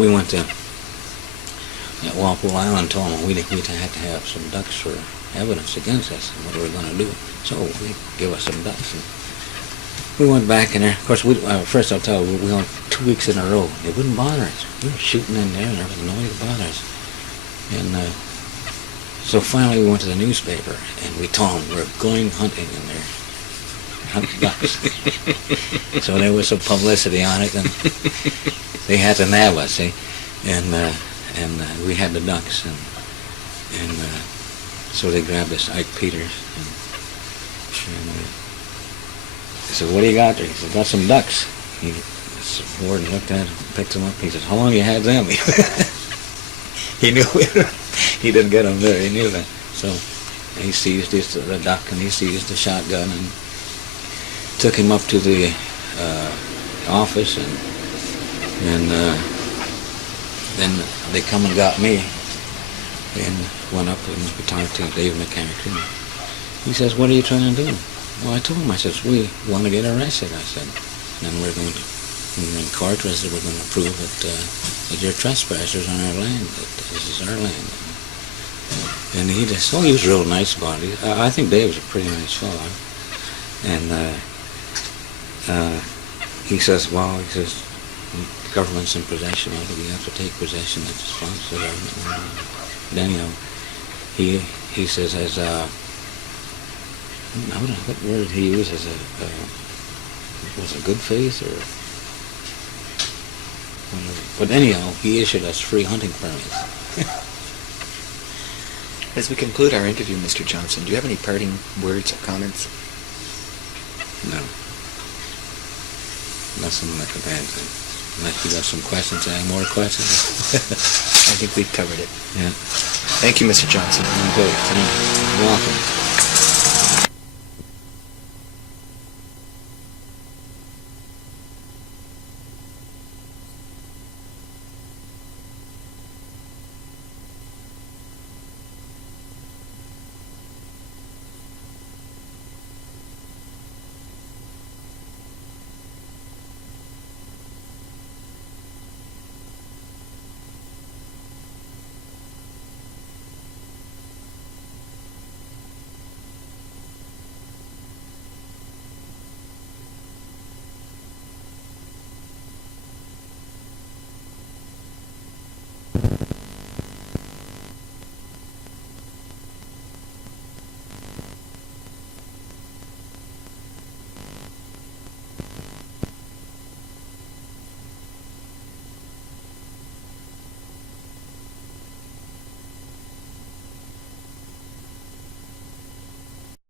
we went to Walpole Island, told them we'd have to have some ducks for evidence against us and what we were going to do. So they gave us some ducks. And we went back in there. Of course, first I'll tell you, we went 2 weeks in a row. They wouldn't bother us. We were shooting in there and there was nobody to bother us. And so finally we went to the newspaper and we told them we're going hunting in there. Hunt ducks. So there was some publicity on it, and they had to nab us, see? And we had the ducks, and so they grabbed us, Ike Peters, and they said, "What do you got there?" He said, "Got some ducks." The warden looked at him, picked them up. He said, "How long you had them?" He knew he didn't get them there. He knew that. So he seized the duck, and he seized the shotgun, and took him up to the office, and then they come and got me, and went up and we talked to Dave McCarthy. He says, "What are you trying to do?" Well, I told him, I says, "We want to get arrested," I said. And then we're in court, we're going to prove that you're trespassers on our land, that this is our land. And he was real nice about it. I think Dave was a pretty nice fellow. And he says, the government's in possession of it. We have to take possession. It belongs to the government. Then, he says, as I don't know what word he used, as was it good faith or whatever. But anyhow, he issued us free hunting permits. As we conclude our interview, Mr. Johnson, do you have any parting words or comments? No. Nothing like a bad thing. Unless you got some questions, any more questions? I think we've covered it. Yeah. Thank you, Mr. Johnson. Okay. You're welcome.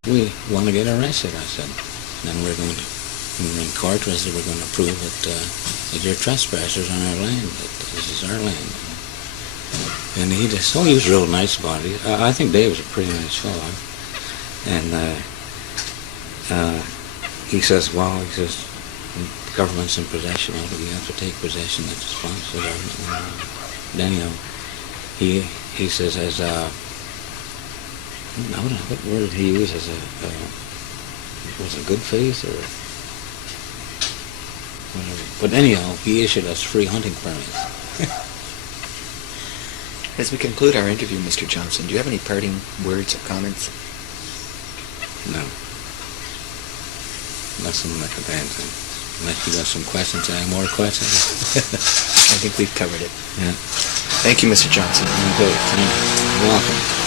We want to get arrested, I said. Then we're in court, we're going to prove that you're trespassers on our land, that this is our land. And he was real nice about it. I think Dave was a pretty nice fellow. And he says, the government's in possession of it. We have to take possession. It belongs to the government. Then, he says, as I don't know what word he used, as was it good faith or whatever. But anyhow, he issued us free hunting permits. As we conclude our interview, Mr. Johnson, do you have any parting words or comments? No. Nothing like a bad thing. Unless you got some questions, any more questions? I think we've covered it. Yeah. Thank you, Mr. Johnson. Okay. You're welcome.